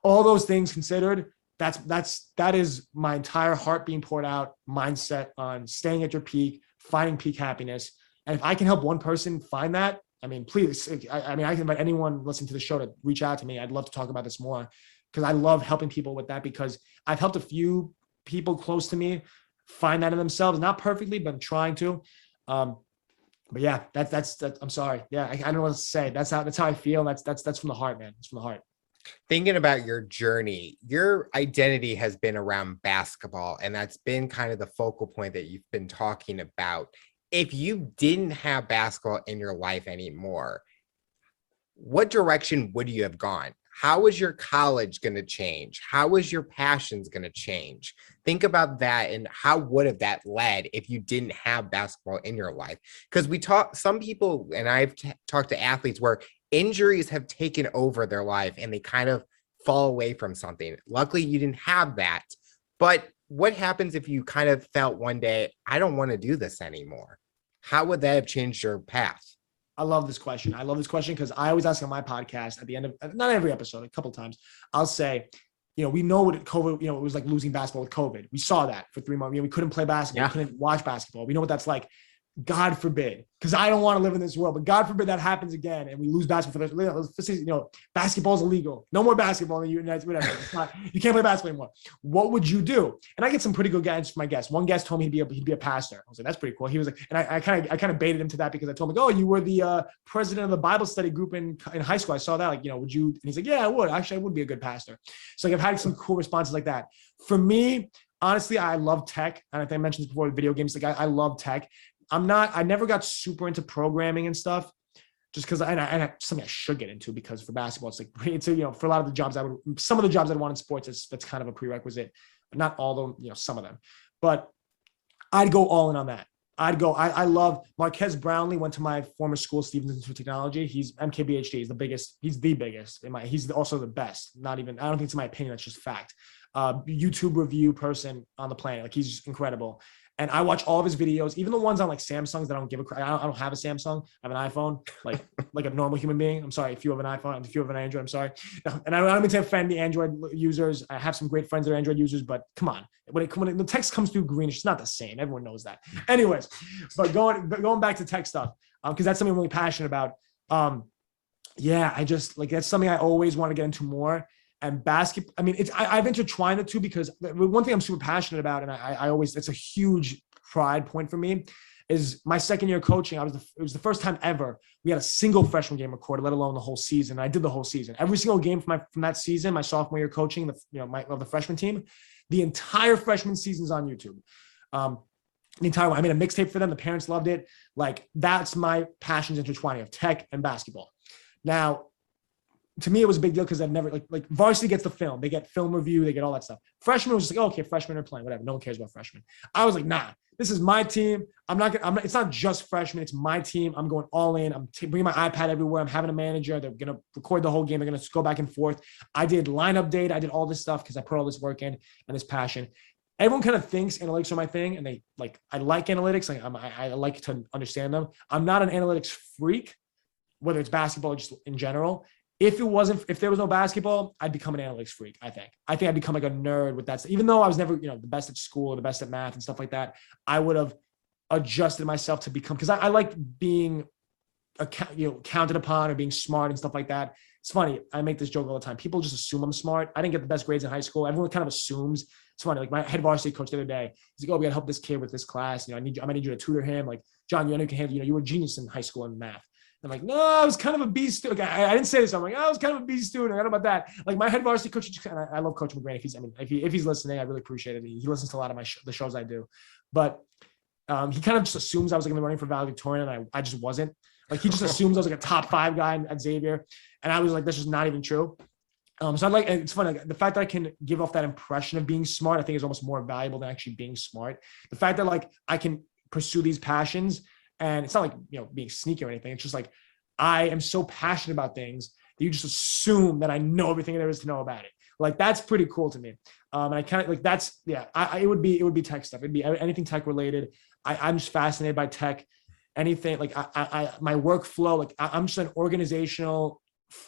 all those things considered, that is my entire heart being poured out, mindset on staying at your peak, finding peak happiness. And if I can help one person find that, I mean, please, I can invite anyone listening to the show to reach out to me. I'd love to talk about this more, because I love helping people with that, because I've helped a few people close to me find that in themselves, not perfectly, but I'm trying to. But yeah, that's I'm sorry. Yeah, I don't know what to say. That's how I feel. That's from the heart, man. It's from the heart. Thinking about your journey, your identity has been around basketball, and that's been kind of the focal point that you've been talking about. If you didn't have basketball in your life anymore, what direction would you have gone? How is your college going to change? How is your passions going to change? Think about that, and how would have that led if you didn't have basketball in your life? Because some people, and I've talked to athletes where injuries have taken over their life and they kind of fall away from something. Luckily, you didn't have that. But what happens if you kind of felt one day, I don't want to do this anymore? How would that have changed your path? I love this question. Because I always ask on my podcast at the end of, not every episode, a couple of times, I'll say, we know what COVID, it was like losing basketball with COVID. We saw that for 3 months. We couldn't play basketball. Yeah. We couldn't watch basketball. We know what that's like. God forbid, because I don't want to live in this world, but God forbid that happens again and we lose basketball for the, you know, basketball's illegal. No more basketball in the United States, whatever. You can't play basketball anymore. What would you do? And I get some pretty good guidance from my guests. One guest told me he'd be a pastor. I was like, that's pretty cool. He was like, and I kind of baited him to that because I told him, like, oh, you were the president of the Bible study group in high school. I saw that. Like, you know, would you? And he's like, yeah, I would. Actually, I would be a good pastor. So like, I've had some cool responses like that. For me, honestly, I love tech. And I think I mentioned this before with video games. Like I love tech. I never got super into programming and stuff just because something I should get into because for basketball, it's like, you know, for a lot of the jobs some of the jobs I want in sports, that's kind of a prerequisite, but not all of them, you know, some of them, but I'd go all in on that. I love Marquez Brownlee, went to my former school, Stevens Institute of Technology. He's MKBHD. He's the biggest. He's also the best. I don't think it's my opinion. That's just fact. YouTube review person on the planet. Like he's just incredible. And I watch all of his videos, even the ones on like Samsungs that I don't give a crap. I don't have a Samsung. I have an iPhone, like a normal human being. I'm sorry if you have an iPhone, if you have an Android, I'm sorry. And I don't mean to offend the Android users. I have some great friends that are Android users, but come on, when the text comes through greenish, it's not the same. Everyone knows that. Anyways, but going back to tech stuff, because that's something I'm really passionate about. Yeah, I just like that's something I always want to get into more. And basketball, I mean, I've intertwined the two because one thing I'm super passionate about, and I always, it's a huge pride point for me, is my second year coaching. It was the first time ever we had a single freshman game recorded, let alone the whole season. I did the whole season, every single game from that season, my sophomore year coaching, of the freshman team, the entire freshman season's on YouTube. The entire one. I made a mixtape for them. The parents loved it. Like that's my passions intertwining of tech and basketball. Now, to me, it was a big deal because I've never like varsity gets the film, they get film review, they get all that stuff. Freshmen was just like, oh, okay, freshmen are playing, whatever. No one cares about freshmen. I was like, nah, this is my team. It's not just freshmen. It's my team. I'm going all in. I'm bringing my iPad everywhere. I'm having a manager. They're going to record the whole game. They're going to go back and forth. I did lineup data. I did all this stuff because I put all this work in and this passion. Everyone kind of thinks analytics are my thing. And they like, I like analytics. Like I like to understand them. I'm not an analytics freak, whether it's basketball or just in general. If there was no basketball, I'd become an analytics freak. I think I'd become like a nerd with that. Even though I was never, you know, the best at school or the best at math and stuff like that, I would have adjusted myself to become, because I like being, counted upon or being smart and stuff like that. It's funny. I make this joke all the time. People just assume I'm smart. I didn't get the best grades in high school. Everyone kind of assumes. It's funny. Like my head varsity coach the other day, he's like, "Oh, we got to help this kid with this class. You know, I might need you to tutor him. Like, John, you know, you can handle. You know, you were a genius in high school in math." I'm like, no, I was kind of a B student. I didn't say this. I'm like, I was kind of a B student. I don't know about that. Like my head varsity coach, I love Coach McGrain. If he's listening, I really appreciate it. He listens to a lot of the shows I do, but he kind of just assumes I was going to be running for valedictorian, and I just wasn't. Like he just assumes I was like a top 5 guy at Xavier, and I was like, that's just not even true. So it's funny. Like, the fact that I can give off that impression of being smart, I think is almost more valuable than actually being smart. The fact that like I can pursue these passions. And it's not like, you know, being sneaky or anything. It's just like, I am so passionate about things that you just assume that I know everything there is to know about it. Like, that's pretty cool to me. And I kind of like, that's, yeah, it would be tech stuff. It'd be anything tech related. I'm just fascinated by tech, anything like my workflow. Like I'm just an organizational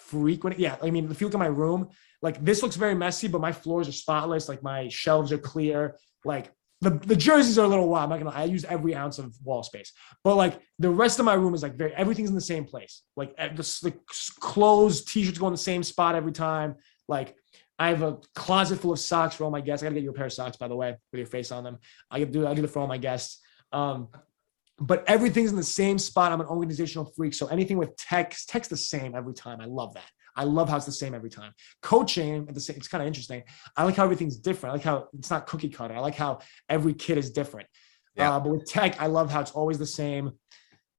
freak. Yeah. I mean, if you look at my room, like this looks very messy, but my floors are spotless. Like my shelves are clear. Like, the jerseys are a little wild. I'm not gonna lie. I use every ounce of wall space, but like the rest of my room is like everything's in the same place. Like the clothes, t-shirts go in the same spot every time. Like I have a closet full of socks for all my guests. I gotta get you a pair of socks, by the way, with your face on them. I do it for all my guests. But everything's in the same spot. I'm an organizational freak. So anything with tech's the same every time. I love that. I love how it's the same every time. Coaching at the same, it's kind of interesting. I like how everything's different. I like how it's not cookie cutter. I like how every kid is different. Yeah. But with tech, I love how it's always the same.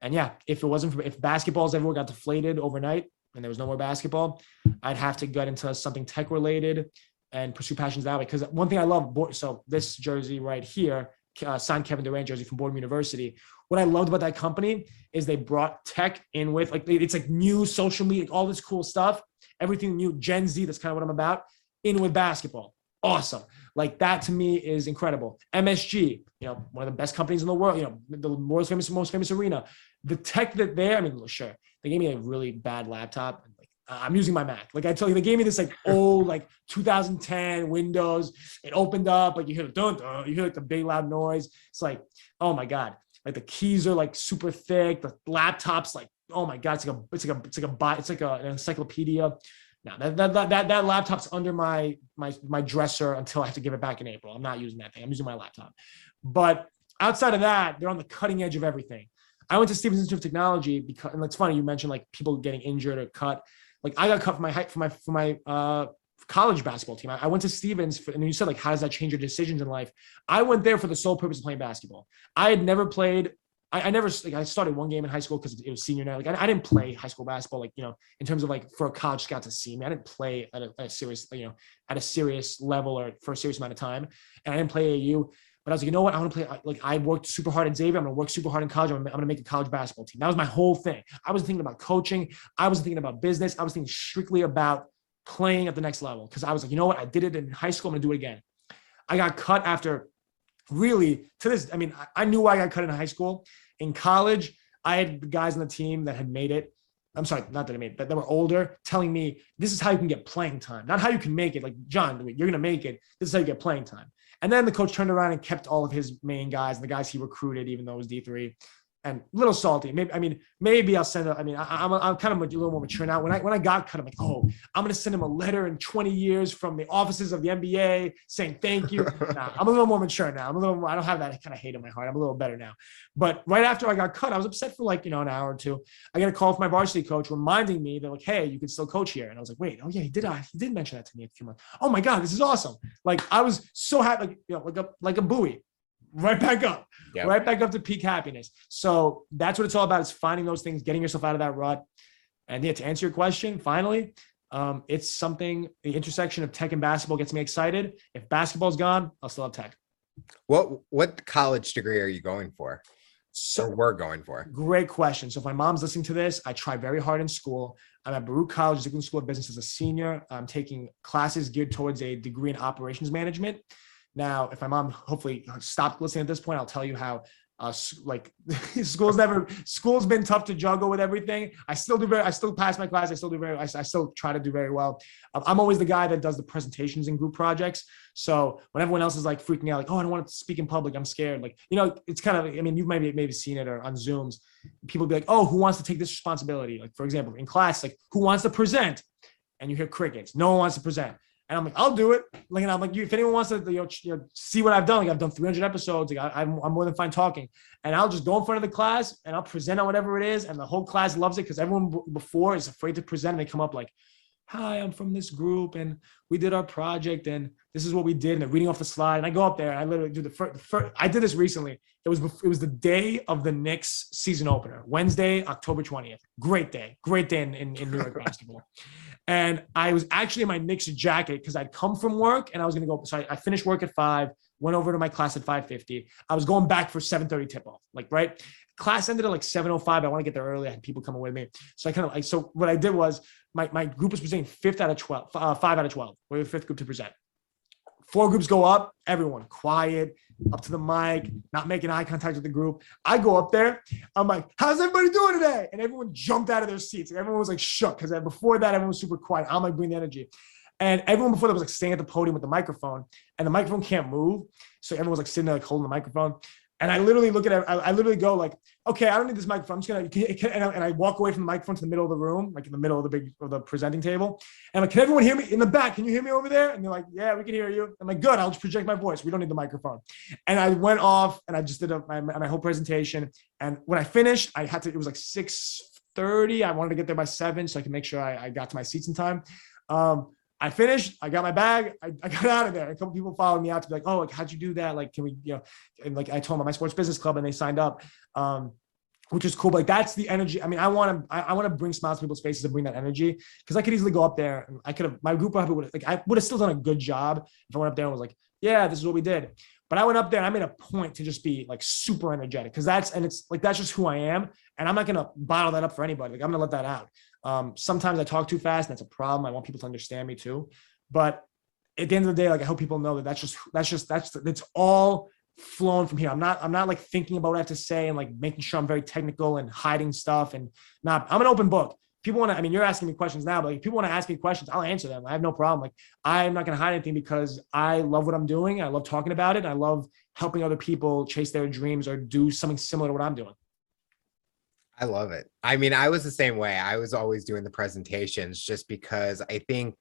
And yeah, if basketballs everywhere got deflated overnight and there was no more basketball, I'd have to get into something tech related and pursue passions that way. Because one thing I love, so this jersey right here, signed Kevin Durant jersey from Boardman University. What I loved about that company is they brought tech in with, like, it's like new social media, all this cool stuff, everything new, Gen Z, that's kind of what I'm about, in with basketball. Awesome. Like that to me is incredible. MSG, you know, one of the best companies in the world, you know, the most famous arena. The tech that I mean, sure, they gave me a really bad laptop. I'm using my Mac. Like I tell you, they gave me this like old, like 2010 Windows. It opened up, like you hear the dun, you hear like the big loud noise. It's like, oh my God. Like the keys are like super thick. The laptop's like, oh my God, it's like an encyclopedia. Now that laptop's under my dresser until I have to give it back in April. I'm not using that thing. I'm using my laptop. But outside of that, they're on the cutting edge of everything. I went to Stevens Institute of Technology because, and it's funny you mentioned like people getting injured or cut. Like I got cut for my college basketball team. I went to Stevens, and you said like, how does that change your decisions in life? I went there for the sole purpose of playing basketball. I had never played. I never like I started one game in high school because it was senior night. Like I didn't play high school basketball, like, you know, in terms of like for a college scout to see me. I didn't play at a serious, you know, at a serious level or for a serious amount of time. And I didn't play AAU. But I was like, you know what? I want to play. Like I worked super hard at Xavier. I'm going to work super hard in college. I'm going to make a college basketball team. That was my whole thing. I wasn't thinking about coaching. I wasn't thinking about business. I was thinking strictly about playing at the next level. Because I was like, you know what? I did it in high school. I'm going to do it again. I got cut after really to this. I mean, I knew I got cut in high school. In college, I had guys on the team that had made it. I'm sorry, not that I made it, but they were older, telling me this is how you can get playing time, not how you can make it. Like, John, you're going to make it. This is how you get playing time. And then the coach turned around and kept all of his main guys and the guys he recruited, even though it was D3. And a little salty. Maybe I'll send. I'm kind of a little more mature now. When I got cut, I'm like, oh, I'm gonna send him a letter in 20 years from the offices of the NBA saying thank you. Nah, I'm a little more mature now. I don't have that kind of hate in my heart. I'm a little better now. But right after I got cut, I was upset for like, you know, an hour or two. I got a call from my varsity coach reminding me that like, hey, you can still coach here. And I was like, wait, oh yeah, he did mention that to me a few months. Oh my God, this is awesome. Like I was so happy, like, you know, like a buoy. Right back up, yep. Right back up to peak happiness. So that's what it's all about, is finding those things, getting yourself out of that rut. And yeah, to answer your question, finally, it's something, the intersection of tech and basketball gets me excited. If basketball's gone, I'll still have tech. What college degree are you going for? So we're going for? Great question. So if my mom's listening to this, I try very hard in school. I'm at Baruch College, Ziglar School of Business as a senior. I'm taking classes geared towards a degree in operations management. Now, if my mom hopefully stopped listening at this point, I'll tell you how school's been tough to juggle with everything. I still pass my class. I still try to do very well. I'm always the guy that does the presentations in group projects. So when everyone else is like freaking out, like, oh, I don't want to speak in public, I'm scared. Like, you know, it's kind of, I mean, you've maybe seen it or on Zooms, people be like, oh, who wants to take this responsibility? Like, for example, in class, like, who wants to present? And you hear crickets. No one wants to present. And I'm like, I'll do it. Like, and I'm like, if anyone wants to, you know, see what I've done, like I've done 300 episodes. Like I'm more than fine talking. And I'll just go in front of the class and I'll present on whatever it is. And the whole class loves it because everyone before is afraid to present. And they come up like, hi, I'm from this group and we did our project and this is what we did. And they're reading off the slide. And I go up there and I literally do the first, I did this recently. It was the day of the Knicks season opener, Wednesday, October 20th. Great day in New York basketball. And I was actually in my Knicks jacket because I'd come from work and I was going to go. So I finished work at 5, went over to my class at 5:50. I was going back for 7:30 tip off, like, right. Class ended at like 7:05. I want to get there early. I had people coming with me. So so what I did was my group was presenting 5 out of 12. We're the 5th group to present. 4 groups go up, everyone quiet, up to the mic, not making eye contact with the group. I go up there. I'm like, how's everybody doing today? And everyone jumped out of their seats. And everyone was like shook because before that, everyone was super quiet. I'm like, bring the energy. And everyone before that was like staying at the podium with the microphone, and the microphone can't move. So everyone was like sitting there like holding the microphone. And I literally look at it. I literally go like, okay, I don't need this microphone. I'm just gonna, and I walk away from the microphone to the middle of the room, like in the middle of the presenting table. And I'm like, can everyone hear me in the back? Can you hear me over there? And they're like, yeah, we can hear you. I'm like, good. I'll just project my voice. We don't need the microphone. And I went off and I just did my whole presentation. And when I finished, it was like 6:30. I wanted to get there by 7 so I could make sure I got to my seats in time. I finished, I got my bag, I got out of there. A couple people followed me out to be like, oh, like, how'd you do that? Like, can we, you know, and like I told them my sports business club and they signed up, which is cool. But like, that's the energy. I mean, I want to bring smiles to people's faces and bring that energy, because I could easily go up there and my group probably would have still done a good job if I went up there and was like, yeah, this is what we did. But I went up there and I made a point to just be like super energetic, because that's just who I am. And I'm not going to bottle that up for anybody. Like, I'm going to let that out. Sometimes I talk too fast and that's a problem. I want people to understand me too. But at the end of the day, like, I hope people know that's all flowing from here. I'm not like thinking about what I have to say and like making sure I'm very technical and hiding stuff, and I'm an open book. people want to, I mean, you're asking me questions now, but like, people want to ask me questions, I'll answer them. I have no problem. Like, I'm not going to hide anything because I love what I'm doing. I love talking about it. I love helping other people chase their dreams or do something similar to what I'm doing. I love it. I mean, I was the same way. I was always doing the presentations just because I think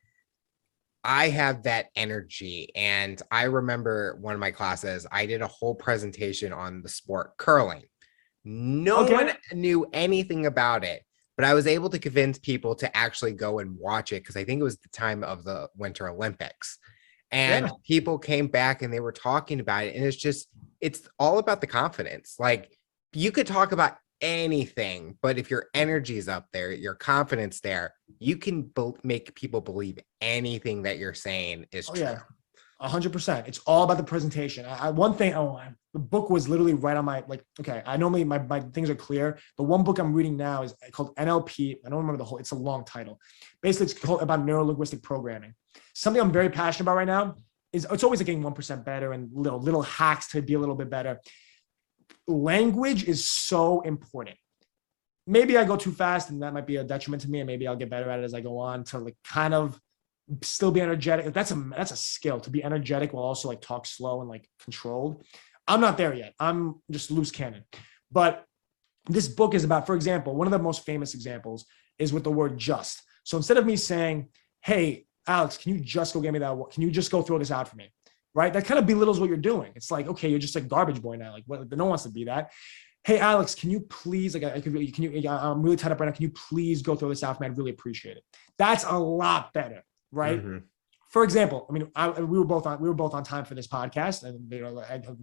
I have that energy. And I remember one of my classes, I did a whole presentation on the sport curling. No one knew anything about it, but I was able to convince people to actually go and watch it because I think it was the time of the Winter Olympics. And people came back and they were talking about it. And it's all about the confidence. Like, you could talk about anything, but if your energy is up there, your confidence there, you can make people believe anything that you're saying is true. Yeah, 100%. It's all about the presentation. One thing, the book was literally right on my, like, okay, I normally, my things are clear. The one book I'm reading now is called NLP. I don't remember the whole, it's a long title. Basically, it's called about neuro-linguistic programming. Something I'm very passionate about right now is it's always like getting 1% better and little hacks to be a little bit better. Language is so important. Maybe I go too fast and that might be a detriment to me, and maybe I'll get better at it as I go on to like kind of still be energetic. That's a skill, to be energetic while also like talk slow and like controlled. I'm not there yet. I'm just loose cannon. But this book is about, for example, one of the most famous examples is with the word just. So instead of me saying, hey, Alex, can you just go get me that? Can you just go throw this out for me? Right? That kind of belittles what you're doing. It's like, okay, you're just a garbage boy now. Like, no one wants to be that. Hey, Alex, can you please, like, I'm really tied up right now. Can you please go throw this out for me? I'd really appreciate it. That's a lot better, right? Mm-hmm. For example, I mean, we were both on time for this podcast, and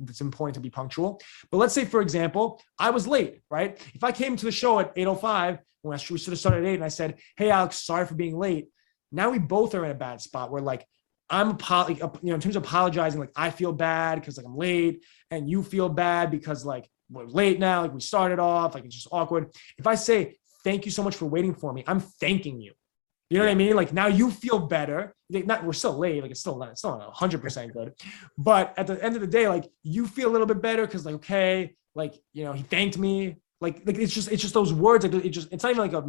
it's important to be punctual. But let's say, for example, I was late, right? If I came to the show at 8:05, when we should have started at 8, and I said, hey, Alex, sorry for being late. Now we both are in a bad spot where, like, in terms of apologizing, like, I feel bad because like I'm late, and you feel bad because like we're late now, like we started off, like it's just awkward. If I say, thank you so much for waiting for me, I'm thanking you. You know what I mean? Like, now you feel better. We're still late, like it's still not 100% good. But at the end of the day, like, you feel a little bit better because like, okay, like, you know, he thanked me. Like it's just those words. Like it's not even like you're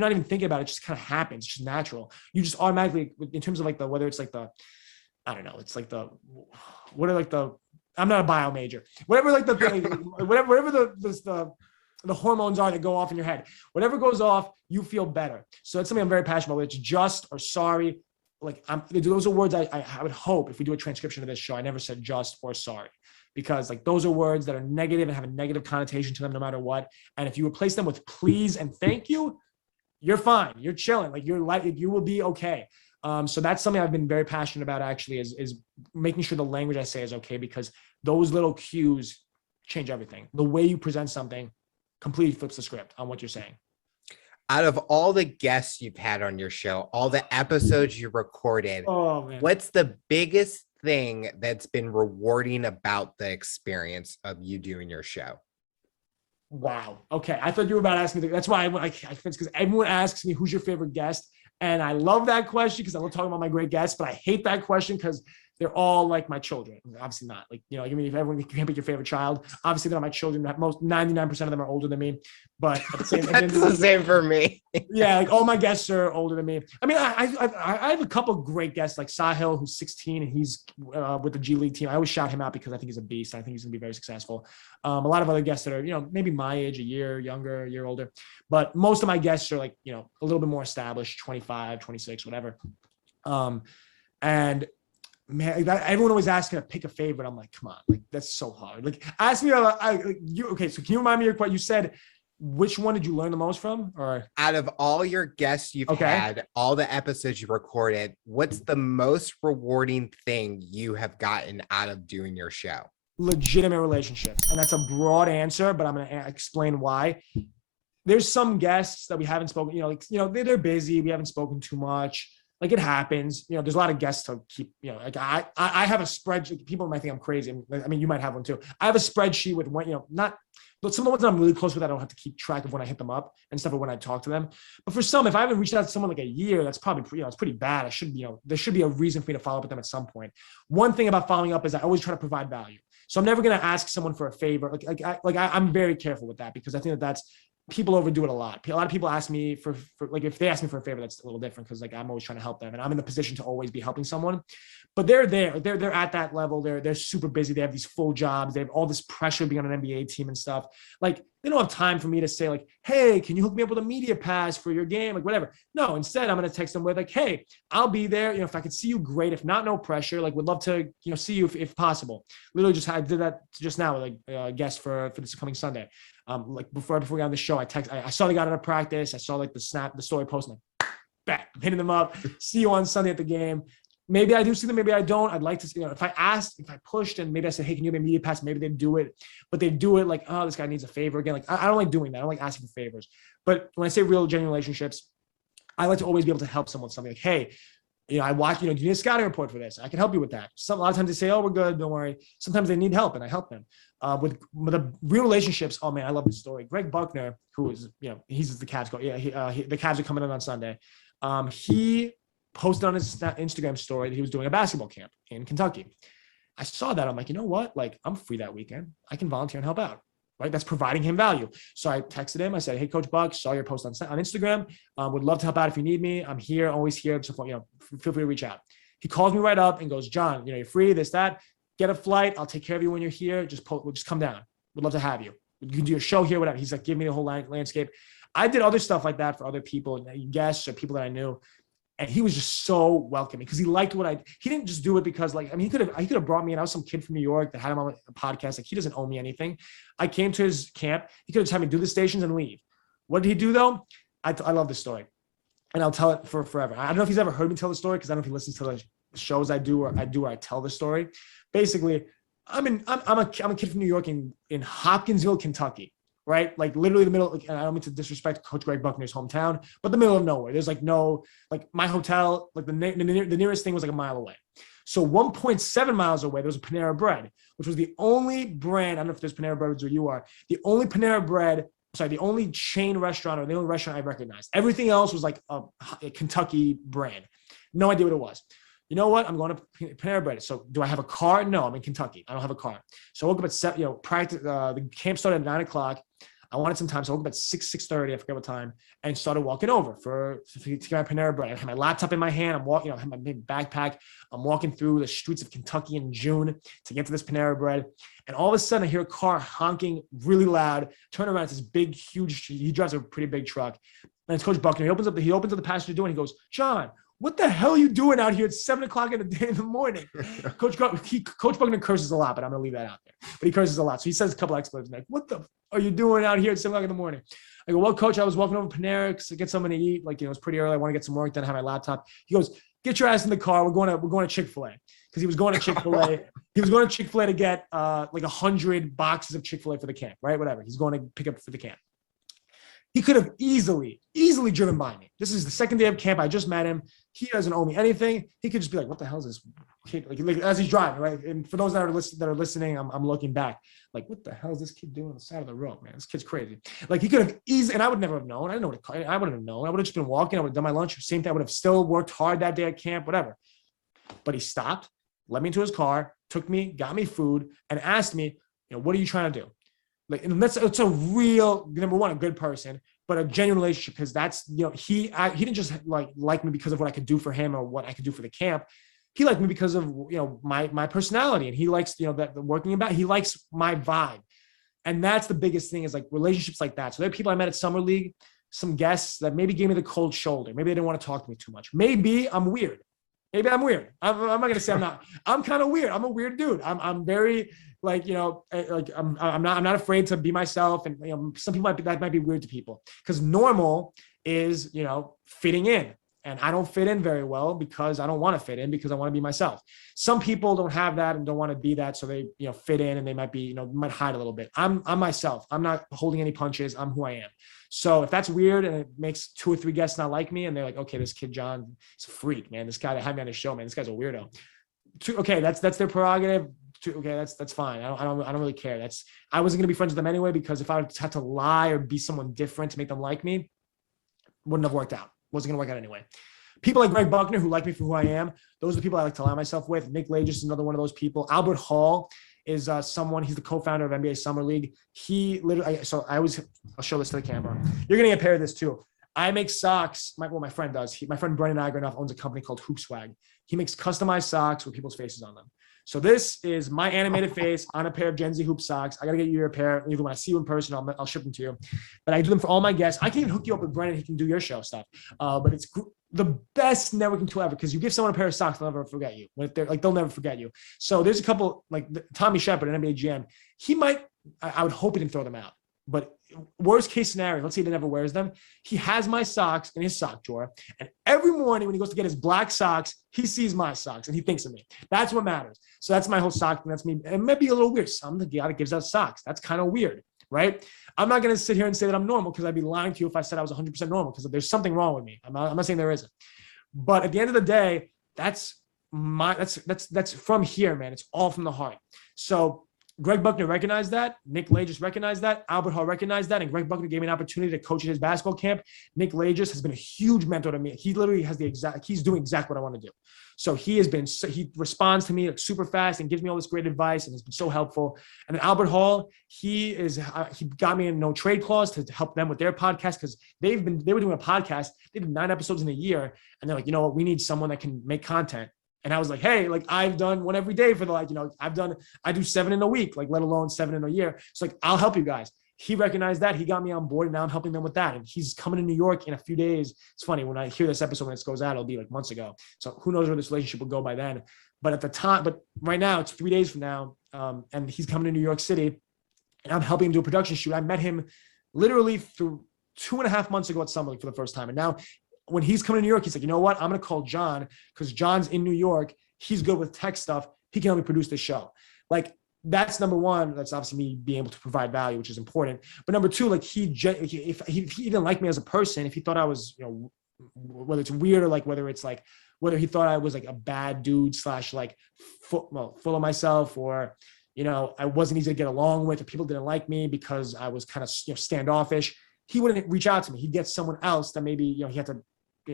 not even thinking about it. It just kind of happens. It's just natural. You just automatically, in terms of like whether it's like I don't know. It's like I'm not a bio major. Whatever, like whatever the hormones are that go off in your head, whatever goes off, you feel better. So that's something I'm very passionate about. It's just or sorry. Like those are words I would hope if we do a transcription of this show, I never said just or sorry. Because like those are words that are negative and have a negative connotation to them no matter what. And if you replace them with please and thank you, you're fine. You're chilling. Like you will be okay. So that's something I've been very passionate about actually is making sure the language I say is okay, because those little cues change everything. The way you present something completely flips the script on what you're saying. Out of all the guests you've had on your show, all the episodes you recorded, what's the biggest thing that's been rewarding about the experience of you doing your show? Wow. Okay. I thought you were about to ask me. That's why I because everyone asks me who's your favorite guest. And I love that question because I love talking about my great guests, but I hate that question because they're all like my children. Obviously not. Like, you know, I mean, if everyone can pick your favorite child, obviously they're my children. 99% of them are older than me. But at the same, that's the same for me. Yeah, like all my guests are older than me. I mean, I have a couple of great guests, like Sahil, who's 16 and he's with the G League team. I always shout him out because I think he's a beast. I think he's gonna be very successful. A lot of other guests that are, you know, maybe my age, a year younger, a year older. But most of my guests are like, you know, a little bit more established, 25, 26, whatever. And man, everyone always asks me to pick a favorite. I'm like, come on, like that's so hard. Like, ask me, okay, so can you remind me what you said? Which one did you learn the most from? Or out of all your guests you've had, all the episodes you recorded, what's the most rewarding thing you have gotten out of doing your show? Legitimate relationships. And that's a broad answer, but I'm going to explain why. There's some guests that we haven't spoken, you know, like, you know, they're busy. We haven't spoken too much. Like, it happens, you know, there's a lot of guests to keep, you know, like I have a spreadsheet. People might think I'm crazy. I mean, you might have one too. I have a spreadsheet with when, you know, but some of the ones that I'm really close with, I don't have to keep track of when I hit them up and stuff, or when I talk to them. But for some, if I haven't reached out to someone like a year, that's probably, you know, it's pretty bad. I should, you know, there should be a reason for me to follow up with them at some point. One thing about following up is I always try to provide value. So I'm never going to ask someone for a favor. I'm very careful with that because I think that's people overdo it a lot. A lot of people ask me for like, if they ask me for a favor, that's a little different because like I'm always trying to help them and I'm in the position to always be helping someone. But they're there. They're at that level. They're super busy. They have these full jobs. They have all this pressure being on an NBA team and stuff. Like they don't have time for me to say like, hey, can you hook me up with a media pass for your game? Like whatever. No, instead I'm going to text them with like, hey, I'll be there. You know, if I could see you, great. If not, no pressure. Like would love to, you know, see you if possible. Literally I did that just now with like a guest for this coming Sunday. Like before we got on the show, I saw they got out of practice. I saw like the story post, like, bang, I'm hitting them up. See you on Sunday at the game. Maybe I do see them, maybe I don't. I'd like to see, you know, if I pushed and maybe I said, hey, can you give me a media pass? Maybe they'd do it, but they do it like, oh, this guy needs a favor again. Like, I don't like doing that. I don't like asking for favors. But when I say real, genuine relationships, I like to always be able to help someone with something like, hey, you know, I watch, you know, do you need a scouting report for this? I can help you with that. A lot of times they say, oh, we're good, don't worry. Sometimes they need help and I help them. With the real relationships, oh man, I love this story. Greg Buckner, who is, you know, he's the Cavs coach. Yeah, the Cavs are coming in on Sunday. He posted on his Instagram story that he was doing a basketball camp in Kentucky. I saw that. I'm like, you know what? Like, I'm free that weekend. I can volunteer and help out. Right? That's providing him value. So I texted him. I said, hey, Coach Buck, saw your post on Instagram. Would love to help out if you need me. I'm here, always here. So, you know, feel free to reach out. He calls me right up and goes, John, you know, you're free, this, that. Get a flight. I'll take care of you when you're here. Just come down. Would love to have you. You can do a show here, whatever. He's like, give me the whole landscape. I did other stuff like that for other people, guests or people that I knew. And he was just so welcoming because he liked he didn't just do it because like, I mean, he could have brought me and I was some kid from New York that had him on a podcast. Like he doesn't owe me anything. I came to his camp. He could have just had me do the stations and leave. What did he do though? I love this story and I'll tell it for forever. I don't know if he's ever heard me tell the story because I don't know if he listens to the shows I do where I tell the story. Basically, I'm a kid from New York in Hopkinsville, Kentucky. Right? Like literally the middle, and I don't mean to disrespect Coach Greg Buckner's hometown, but the middle of nowhere. There's like no, like my hotel, like the nearest thing was like a mile away. So 1.7 miles away, there was a Panera Bread, which was the only brand, I don't know if there's Panera Bread where you are, the only chain restaurant or the only restaurant I recognized. Everything else was like a Kentucky brand. No idea what it was. You know what? I'm going to Panera Bread. So do I have a car? No, I'm in Kentucky. I don't have a car. So I woke up at 7, you know, practice, the camp started at 9:00. I wanted some time. So I woke up at 6:30, I forget what time, and started walking over to get my Panera Bread. I had my laptop in my hand. I'm walking, you know, I had my big backpack. I'm walking through the streets of Kentucky in June to get to this Panera Bread. And all of a sudden I hear a car honking really loud. Turn around, it's this big, huge, he drives a pretty big truck. And it's Coach Buckner. He opens up the passenger door and he goes, John, what the hell are you doing out here at 7:00 in the morning? Coach Buckner curses a lot, but I'm going to leave that out there. But he curses a lot. So he says a couple expletives. Like, what the are you doing out here at 7:00 in the morning? I go, well, Coach, I was walking over to Panera to get something to eat. Like, you know, it's pretty early. I want to get some work done. I have my laptop. He goes, get your ass in the car. We're going to Chick-fil-A. Because he was going to Chick-fil-A. He was going to Chick-fil-A to get like 100 boxes of Chick-fil-A for the camp, right? Whatever. He's going to pick up for the camp. He could have easily driven by me. This is the second day of camp. I just met him. He doesn't owe me anything. He could just be like, what the hell is this kid? Like as he's driving, right? And for those that are listening, I'm looking back. Like, what the hell is this kid doing on the side of the road, man? This kid's crazy. Like he could have easily, and I would never have known. I didn't know what I wouldn't have known. I would have just been walking. I would have done my lunch. Same thing. I would have still worked hard that day at camp, whatever. But he stopped, led me into his car, took me, got me food, and asked me, you know, what are you trying to do? Like, and it's a real, number one, a good person, but a genuine relationship, because that's, you know, he didn't just like me because of what I could do for him or what I could do for the camp. He liked me because of, you know, my personality, and he likes, you know, that the working about, he likes my vibe. And that's the biggest thing, is like relationships like that. So there are people I met at Summer League, some guests that maybe gave me the cold shoulder. Maybe they didn't want to talk to me too much. Maybe I'm weird. Maybe I'm weird. I'm not going to say I'm not. I'm kind of weird. I'm a weird dude. I'm very, like, you know, like I'm not afraid to be myself. And, you know, some people that might be weird to people, because normal is, you know, fitting in. And I don't fit in very well because I don't want to fit in, because I want to be myself. Some people don't have that and don't want to be that. So they, you know, fit in, and they might be, you know, might hide a little bit. I'm myself. I'm not holding any punches. I'm who I am. So if that's weird and it makes 2 or 3 guests not like me, and they're like, okay, this kid, John, is a freak, man. This guy that had me on his show, man, this guy's a weirdo. Okay. That's their prerogative. Okay. That's fine. I don't really care. I wasn't going to be friends with them anyway, because if I had to lie or be someone different to make them like me, wouldn't have worked out. Wasn't going to work out anyway. People like Greg Buckner, who like me for who I am, those are the people I like to align myself with. Nick Lages is another one of those people. Albert Hall is someone, he's the co-founder of NBA Summer League. He literally, I'll show this to the camera. You're going to get a pair of this too. I make socks. My friend does. My friend Brendan Agronoff owns a company called Hoop Swag. He makes customized socks with people's faces on them. So this is my animated face on a pair of Gen Z Hoop socks. I got to get you a pair. Even when I see you in person, I'll ship them to you. But I do them for all my guests. I can even hook you up with Brendan. He can do your show stuff. But it's the best networking tool ever, because you give someone a pair of socks, they'll never forget you. They'll never forget you. So there's a couple, like Tommy Shepard, an NBA GM. He might, I would hope he didn't throw them out. But worst case scenario, let's say he never wears them. He has my socks in his sock drawer. And every morning when he goes to get his black socks, he sees my socks and he thinks of me. That's what matters. So that's my whole sock thing. That's me. It might be a little weird. I'm the guy that gives out socks. That's kind of weird, right? I'm not going to sit here and say that I'm normal, because I'd be lying to you if I said I was 100% normal, because there's something wrong with me. I'm not saying there isn't. But at the end of the day, that's from here, man. It's all from the heart. So Greg Buckner recognized that. Nick Lagis recognized that. Albert Hall recognized that. And Greg Buckner gave me an opportunity to coach at his basketball camp. Nick Lagis has been a huge mentor to me. He literally has he's doing exactly what I want to do. So he responds to me like super fast and gives me all this great advice and has been so helpful. And then Albert Hall, he got me a no trade clause to help them with their podcast, because they were doing a podcast. They did 9 episodes in a year. And they're like, you know what? We need someone that can make content. And I was like, hey, like I've done one every day for I do 7 in a week, like let alone 7 in a year. It's like, I'll help you guys. He recognized that. He got me on board, and now I'm helping them with that. And he's coming to New York in a few days. It's funny, when I hear this episode, when it goes out, it'll be like months ago. So who knows where this relationship will go by then. But right now it's 3 days from now. And he's coming to New York City, and I'm helping him do a production shoot. I met him literally through 2.5 months ago at Summer League for the first time. And now when he's coming to New York, he's like, you know what? I'm going to call John, because John's in New York. He's good with tech stuff. He can help me produce the show. Like, that's number one. That's obviously me being able to provide value, which is important. But number two, like if he didn't like me as a person, if he thought I was, whether it's weird, or like whether he thought I was like a bad dude / like full of myself, or, I wasn't easy to get along with, or people didn't like me because I was kind of standoffish, he wouldn't reach out to me. He'd get someone else that maybe, he had to,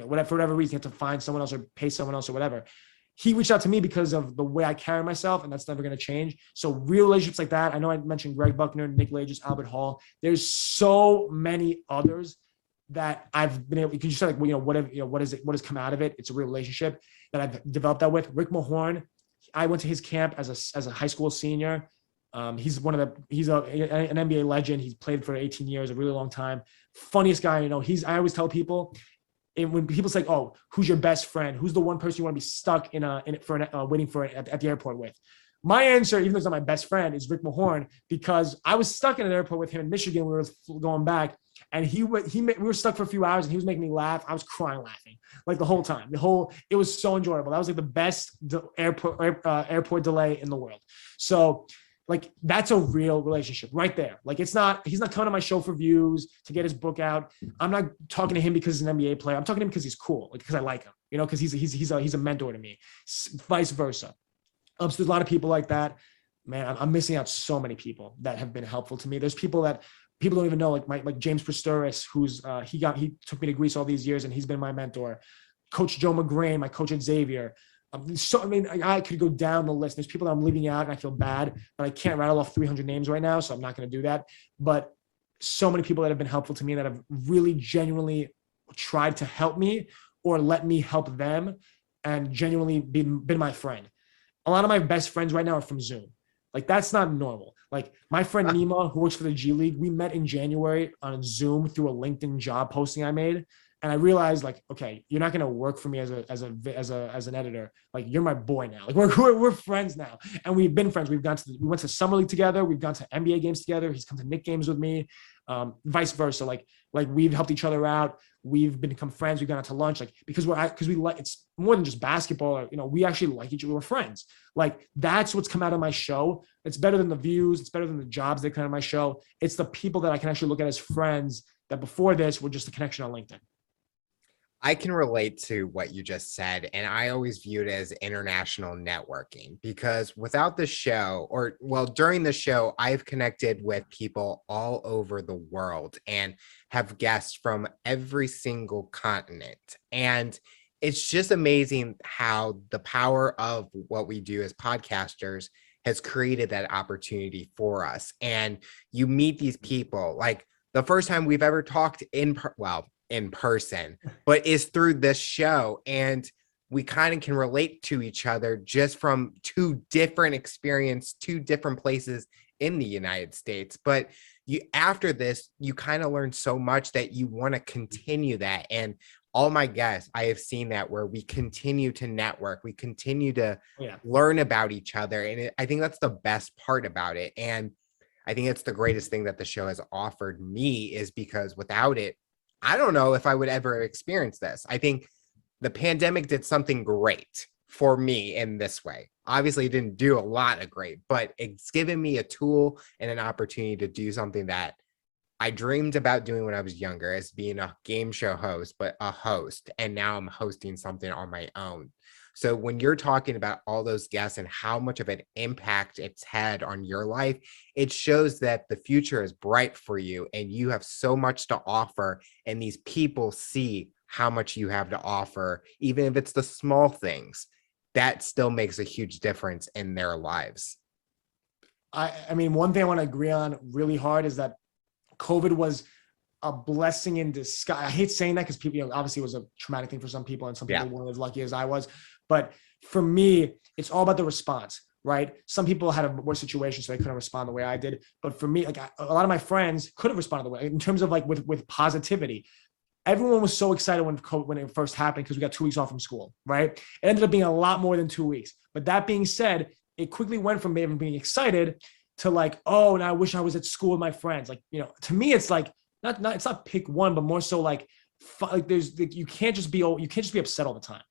whatever, for whatever reason, he had to find someone else or pay someone else or whatever. He reached out to me because of the way I carry myself, and that's never going to change. So real relationships like that. I know I mentioned Greg Buckner, Nick Lagis, Albert Hall. There's so many others that I've been able. You can just say like, what has come out of it? It's a real relationship that I've developed that with. Rick Mahorn, I went to his camp as a high school senior. He's an NBA legend. He's played for 18 years, a really long time. Funniest guy, I always tell people, and when people say, oh, who's your best friend? Who's the one person you want to be stuck waiting for at the airport with? My answer, even though it's not my best friend, is Rick Mahorn, because I was stuck in an airport with him in Michigan. We were going back, and we were stuck for a few hours, and he was making me laugh. I was crying laughing like the whole time. It was so enjoyable. That was like the best airport delay in the world. So, like, that's a real relationship right there. Like, he's not coming to my show for views, to get his book out. I'm not talking to him because he's an NBA player. I'm talking to him because he's cool, like, because I like him, because he's a mentor to me, vice versa. So there's a lot of people like that, man. I'm missing out so many people that have been helpful to me. There's people that people don't even know, like James Pastoris, who's he took me to Greece all these years, and he's been my mentor. Coach Joe McGrain, my coach at Xavier. I could go down the list. There's people that I'm leaving out, and I feel bad, but I can't rattle off 300 names right now, so I'm not going to do that. But so many people that have been helpful to me, that have really genuinely tried to help me or let me help them, and genuinely been my friend. A lot of my best friends right now are from Zoom. Like, that's not normal. Like, my friend Nima, who works for the G League, we met in January on Zoom through a LinkedIn job posting I made. And I realized, like, okay, you're not going to work for me as an editor. Like, you're my boy now. Like, we're friends now, and we've been friends. We went to Summer League together. We've gone to NBA games together. He's come to Knick games with me, vice versa. Like we've helped each other out. We've become friends. We've gone out to lunch, like, because we like, it's more than just basketball. Or, we actually like each other. We're friends. Like, that's what's come out of my show. It's better than the views. It's better than the jobs that come out of my show. It's the people that I can actually look at as friends that before this were just a connection on LinkedIn. I can relate to what you just said, and I always view it as international networking, because without the show, during the show, I've connected with people all over the world and have guests from every single continent. And it's just amazing how the power of what we do as podcasters has created that opportunity for us. And you meet these people, like the first time we've ever talked in person, but is through this show. And we kind of can relate to each other just from two different experiences, two different places in the United States. But you, after this, you kind of learn so much that you want to continue that. And all my guests, I have seen that where we continue to network, we continue to learn about each other. And I think that's the best part about it. And I think it's the greatest thing that the show has offered me, is because without it, I don't know if I would ever experience this. I think the pandemic did something great for me in this way. Obviously, it didn't do a lot of great, but it's given me a tool and an opportunity to do something that I dreamed about doing when I was younger, as being a game show host, but a host. And now I'm hosting something on my own. So when you're talking about all those guests and how much of an impact it's had on your life, it shows that the future is bright for you and you have so much to offer. And these people see how much you have to offer, even if it's the small things. That still makes a huge difference in their lives. I mean, one thing I want to agree on really hard is that COVID was a blessing in disguise. I hate saying that because people, obviously it was a traumatic thing for some people, and some people weren't as lucky as I was. But for me, it's all about the response, right? Some people had a worse situation, so they couldn't respond the way I did. But for me, like a lot of my friends could have responded the way, in terms of like with positivity. Everyone was so excited when it first happened, because we got 2 weeks off from school, right? It ended up being a lot more than 2 weeks. But that being said, it quickly went from being excited to like, oh, and I wish I was at school with my friends. Like, to me, it's like it's not pick one, but more so like there's you can't just be upset all the time.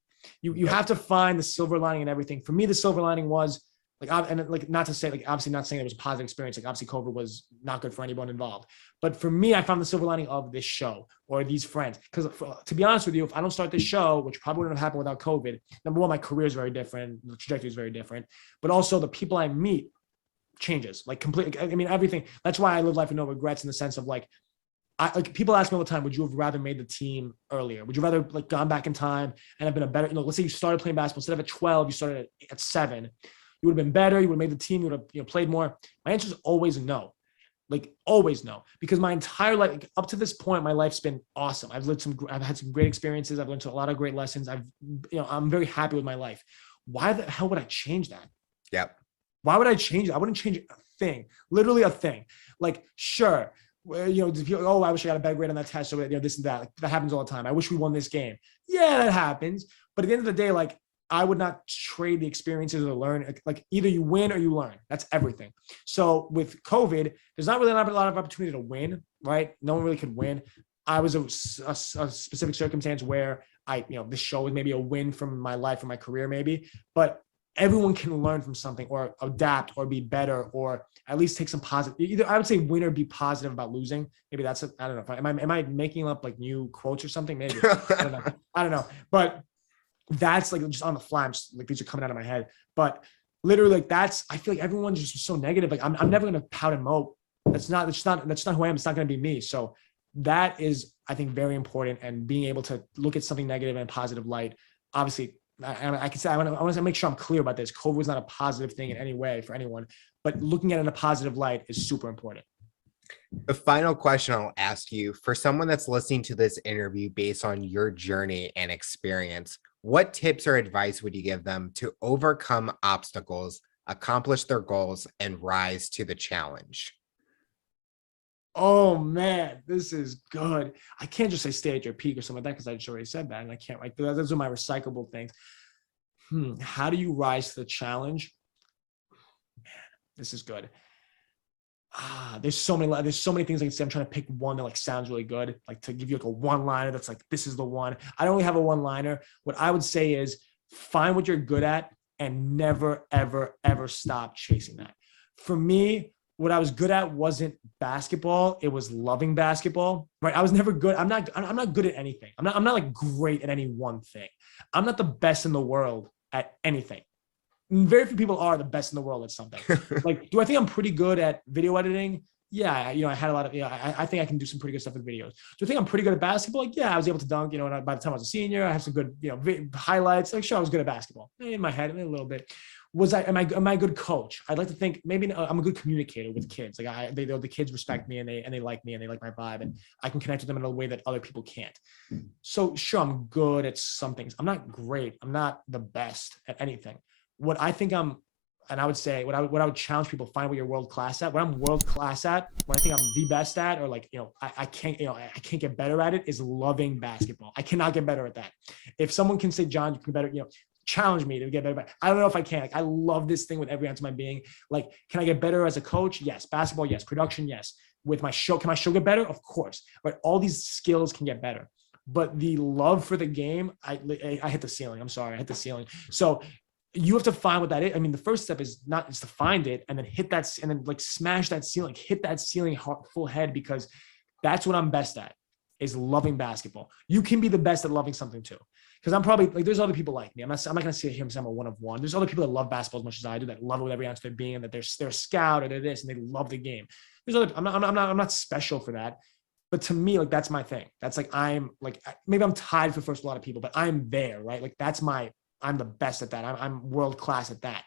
You have to find the silver lining in everything. For me, the silver lining was not to say, like, obviously not saying it was a positive experience. Like, obviously COVID was not good for anyone involved. But for me, I found the silver lining of this show or these friends. Because to be honest with you, if I don't start this show, which probably wouldn't have happened without COVID, number one, my career is very different. The trajectory is very different. But also the people I meet changes, like completely. I mean, everything. That's why I live life with no regrets, in the sense of like people ask me all the time, would you have rather made the team earlier? Would you rather like gone back in time and have been a better, let's say you started playing basketball instead of at 12, you started at 7. You would have been better. You would have made the team. You would have played more. My answer is always no. Like, always no. Because my entire life, like, up to this point, my life's been awesome. I've had some great experiences. I've learned a lot of great lessons. I'm very happy with my life. Why the hell would I change that? Yep. Why would I change it? I wouldn't change a thing. Literally a thing. Like, sure. Oh, I wish I got a better grade on that test. So, this and that. Like, that happens all the time. I wish we won this game. Yeah, that happens. But at the end of the day, like, I would not trade the experiences or learn. Like, either you win or you learn. That's everything. So with COVID, there's not really a lot of opportunity to win, right? No one really could win. I was a specific circumstance where this show was maybe a win from my life or my career maybe, but everyone can learn from something or adapt or be better, or at least take some positive. Either I would say win or be positive about losing. Maybe that's I don't know. Am I making up like new quotes or something? Maybe. I don't know. But that's like just on the fly. Like, these are coming out of my head, but literally, like, I feel like everyone's just so negative. Like, I'm never going to pout and mope. That's not who I am. It's not going to be me. So that is, I think, very important. And being able to look at something negative in a positive light. Obviously, I can say, I want to make sure I'm clear about this. COVID was not a positive thing in any way for anyone, but looking at it in a positive light is super important. The final question I'll ask you, for someone that's listening to this interview based on your journey and experience, what tips or advice would you give them to overcome obstacles, accomplish their goals, and rise to the challenge? Oh man, this is good. I can't just say stay at your peak or something like that, because I just already said that, and I can't. Like, those are my recyclable things. How do you rise to the challenge? Man, this is good. There's so many things I can say. I'm trying to pick one that like sounds really good, like to give you like a one-liner that's like, this is the one. I don't really have a one-liner. What I would say is find what you're good at and never, ever, ever stop chasing that. For me, what I was good at wasn't basketball. It was loving basketball, right? I was never good. I'm not good at anything. I'm not like great at any one thing. I'm not the best in the world at anything. Very few people are the best in the world at something. Like, do I think I'm pretty good at video editing? Yeah, I had a lot of, I think I can do some pretty good stuff with videos. Do I think I'm pretty good at basketball? Like, yeah, I was able to dunk, and by the time I was a senior, I have some good, highlights. Like, sure, I was good at basketball in my head, a little bit. Am I a good coach? I'd like to think maybe I'm a good communicator with kids. Like the kids respect me and they like me and they like my vibe, and I can connect with them in a way that other people can't. So sure, I'm good at some things. I'm not great. I'm not the best at anything. What I think and I would say what I would challenge people, find what you're world class at. What I'm world class at, what I think I'm the best at, or like, I can't get better at it, is loving basketball. I cannot get better at that. If someone can say, John, you can better, challenge me to get better. I don't know if I can. Like, I love this thing with every ounce of my being. Like, can I get better as a coach? Yes. Basketball, yes. Production, yes. With my show, can my show get better? Of course. But all these skills can get better. But the love for the game, I hit the ceiling. I'm sorry, I hit the ceiling. So you have to find what that is. I mean, the first step is to find it and then hit that, and then like smash that ceiling, hit that ceiling full head, because that's what I'm best at, is loving basketball. You can be the best at loving something too. Because I'm probably like, there's other people like me. I'm not going to sit here and say I'm a one of one. There's other people that love basketball as much as I do, that love it with every ounce of their being, and that they're a scout or they're this and they love the game. There's other, I'm not special for that. But to me, like, that's my thing. That's like, I'm like, maybe I'm tied for first with a lot of people, but I'm there, right? Like, I'm the best at that. I'm world class at that.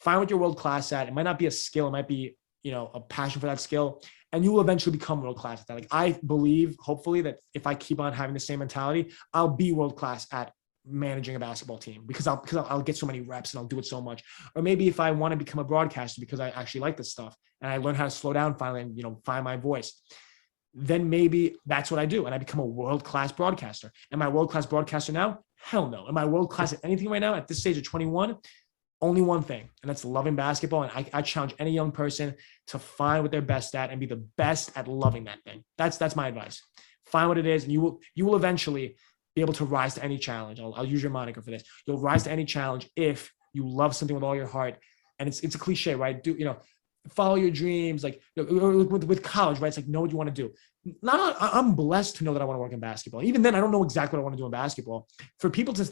Find what you're world class at. It might not be a skill. It might be, a passion for that skill. And you will eventually become world class at that. Like, I believe, hopefully, that if I keep on having the same mentality, I'll be world class at managing a basketball team, because I'll get so many reps and I'll do it so much. Or maybe if I want to become a broadcaster because I actually like this stuff and I learn how to slow down finally and, find my voice, then maybe that's what I do. And I become a world-class broadcaster. Am I a world-class broadcaster now? Hell no. Am I world-class at anything right now at this stage of 21? Only one thing, and that's loving basketball. And I challenge any young person to find what they're best at and be the best at loving that thing. That's my advice. Find what it is, and you will eventually be able to rise to any challenge. I'll use your moniker for this. You'll rise to any challenge if you love something with all your heart. And it's a cliche, right? Follow your dreams, like with college, right? It's like, know what you want to do. I'm blessed to know that I want to work in basketball. Even then, I don't know exactly what I want to do in basketball. For people to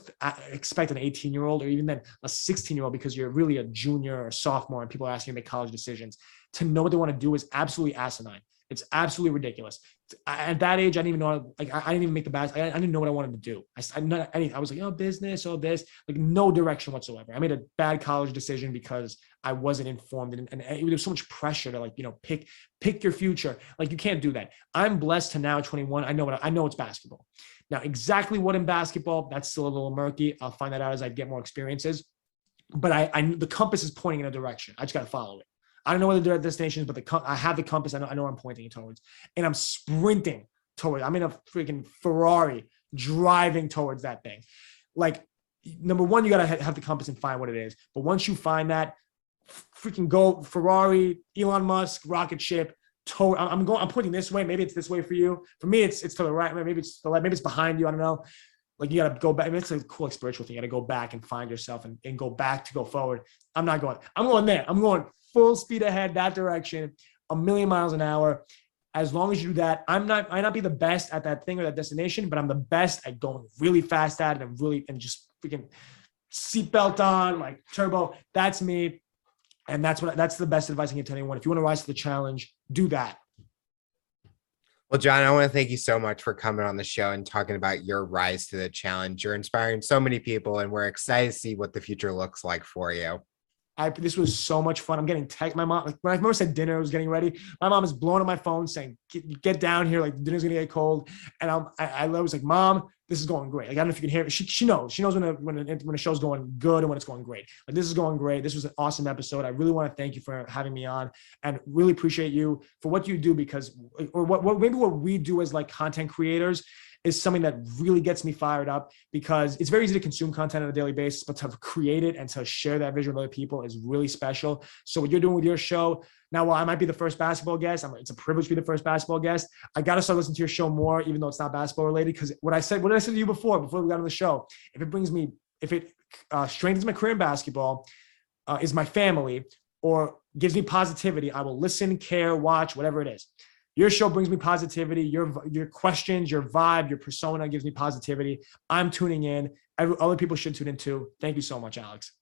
expect an 18-year-old or even then a 16-year-old, because you're really a junior or sophomore and people are asking you to make college decisions, to know what they want to do is absolutely asinine. It's absolutely ridiculous. At that age, I didn't even know. I didn't even make the basketball. I didn't know what I wanted to do. I was like, business, this, like no direction whatsoever. I made a bad college decision because I wasn't informed, and there was so much pressure to pick your future. Like, you can't do that. I'm blessed to now at 21. I know it's basketball. Now, exactly what in basketball, that's still a little murky. I'll find that out as I get more experiences. But the compass is pointing in a direction. I just got to follow it. I don't know where the destination is, but I have the compass. I know where I'm pointing towards, and I'm sprinting towards. I'm in a freaking Ferrari driving towards that thing. Like, number one, you got to have the compass and find what it is. But once you find that, freaking go Ferrari, Elon Musk, rocket ship. I'm pointing this way. Maybe it's this way for you. For me, it's to the right. Maybe it's to the left. Maybe it's behind you. I don't know. Like, you got to go back. I mean, it's a cool spiritual thing. You got to go back and find yourself and go back to go forward. I'm going there. I'm going full speed ahead that direction, 1,000,000 miles an hour. As long as you do that, I might not be the best at that thing or that destination, but I'm the best at going really fast at it and just freaking seatbelt on, like turbo. That's me. And that's the best advice I can give to anyone. If you want to rise to the challenge, do that. Well, John, I want to thank you so much for coming on the show and talking about your rise to the challenge. You're inspiring so many people, and we're excited to see what the future looks like for you. This was so much fun. I'm getting text. My mom, like when I first said dinner, I was getting ready. My mom is blowing up my phone saying, get down here. Like, dinner's going to get cold. And I was like, Mom, this is going great. Like, I don't know if you can hear it. She knows when the show's going good and when it's going great. Like, this is going great. This was an awesome episode. I really want to thank you for having me on, and really appreciate you for what you do, because, or what we do as like content creators is something that really gets me fired up, because it's very easy to consume content on a daily basis, but to create it and to share that vision with other people is really special. So what you're doing with your show now, while I might be the first basketball guest, it's a privilege to be the first basketball guest. I got to start listening to your show more, even though it's not basketball related. Because what did I say to you before we got on the show? If it strengthens my career in basketball, is my family, or gives me positivity, I will listen, care, watch, whatever it is. Your show brings me positivity. Your questions, your vibe, your persona gives me positivity. I'm tuning in. Other people should tune in too. Thank you so much, Alex.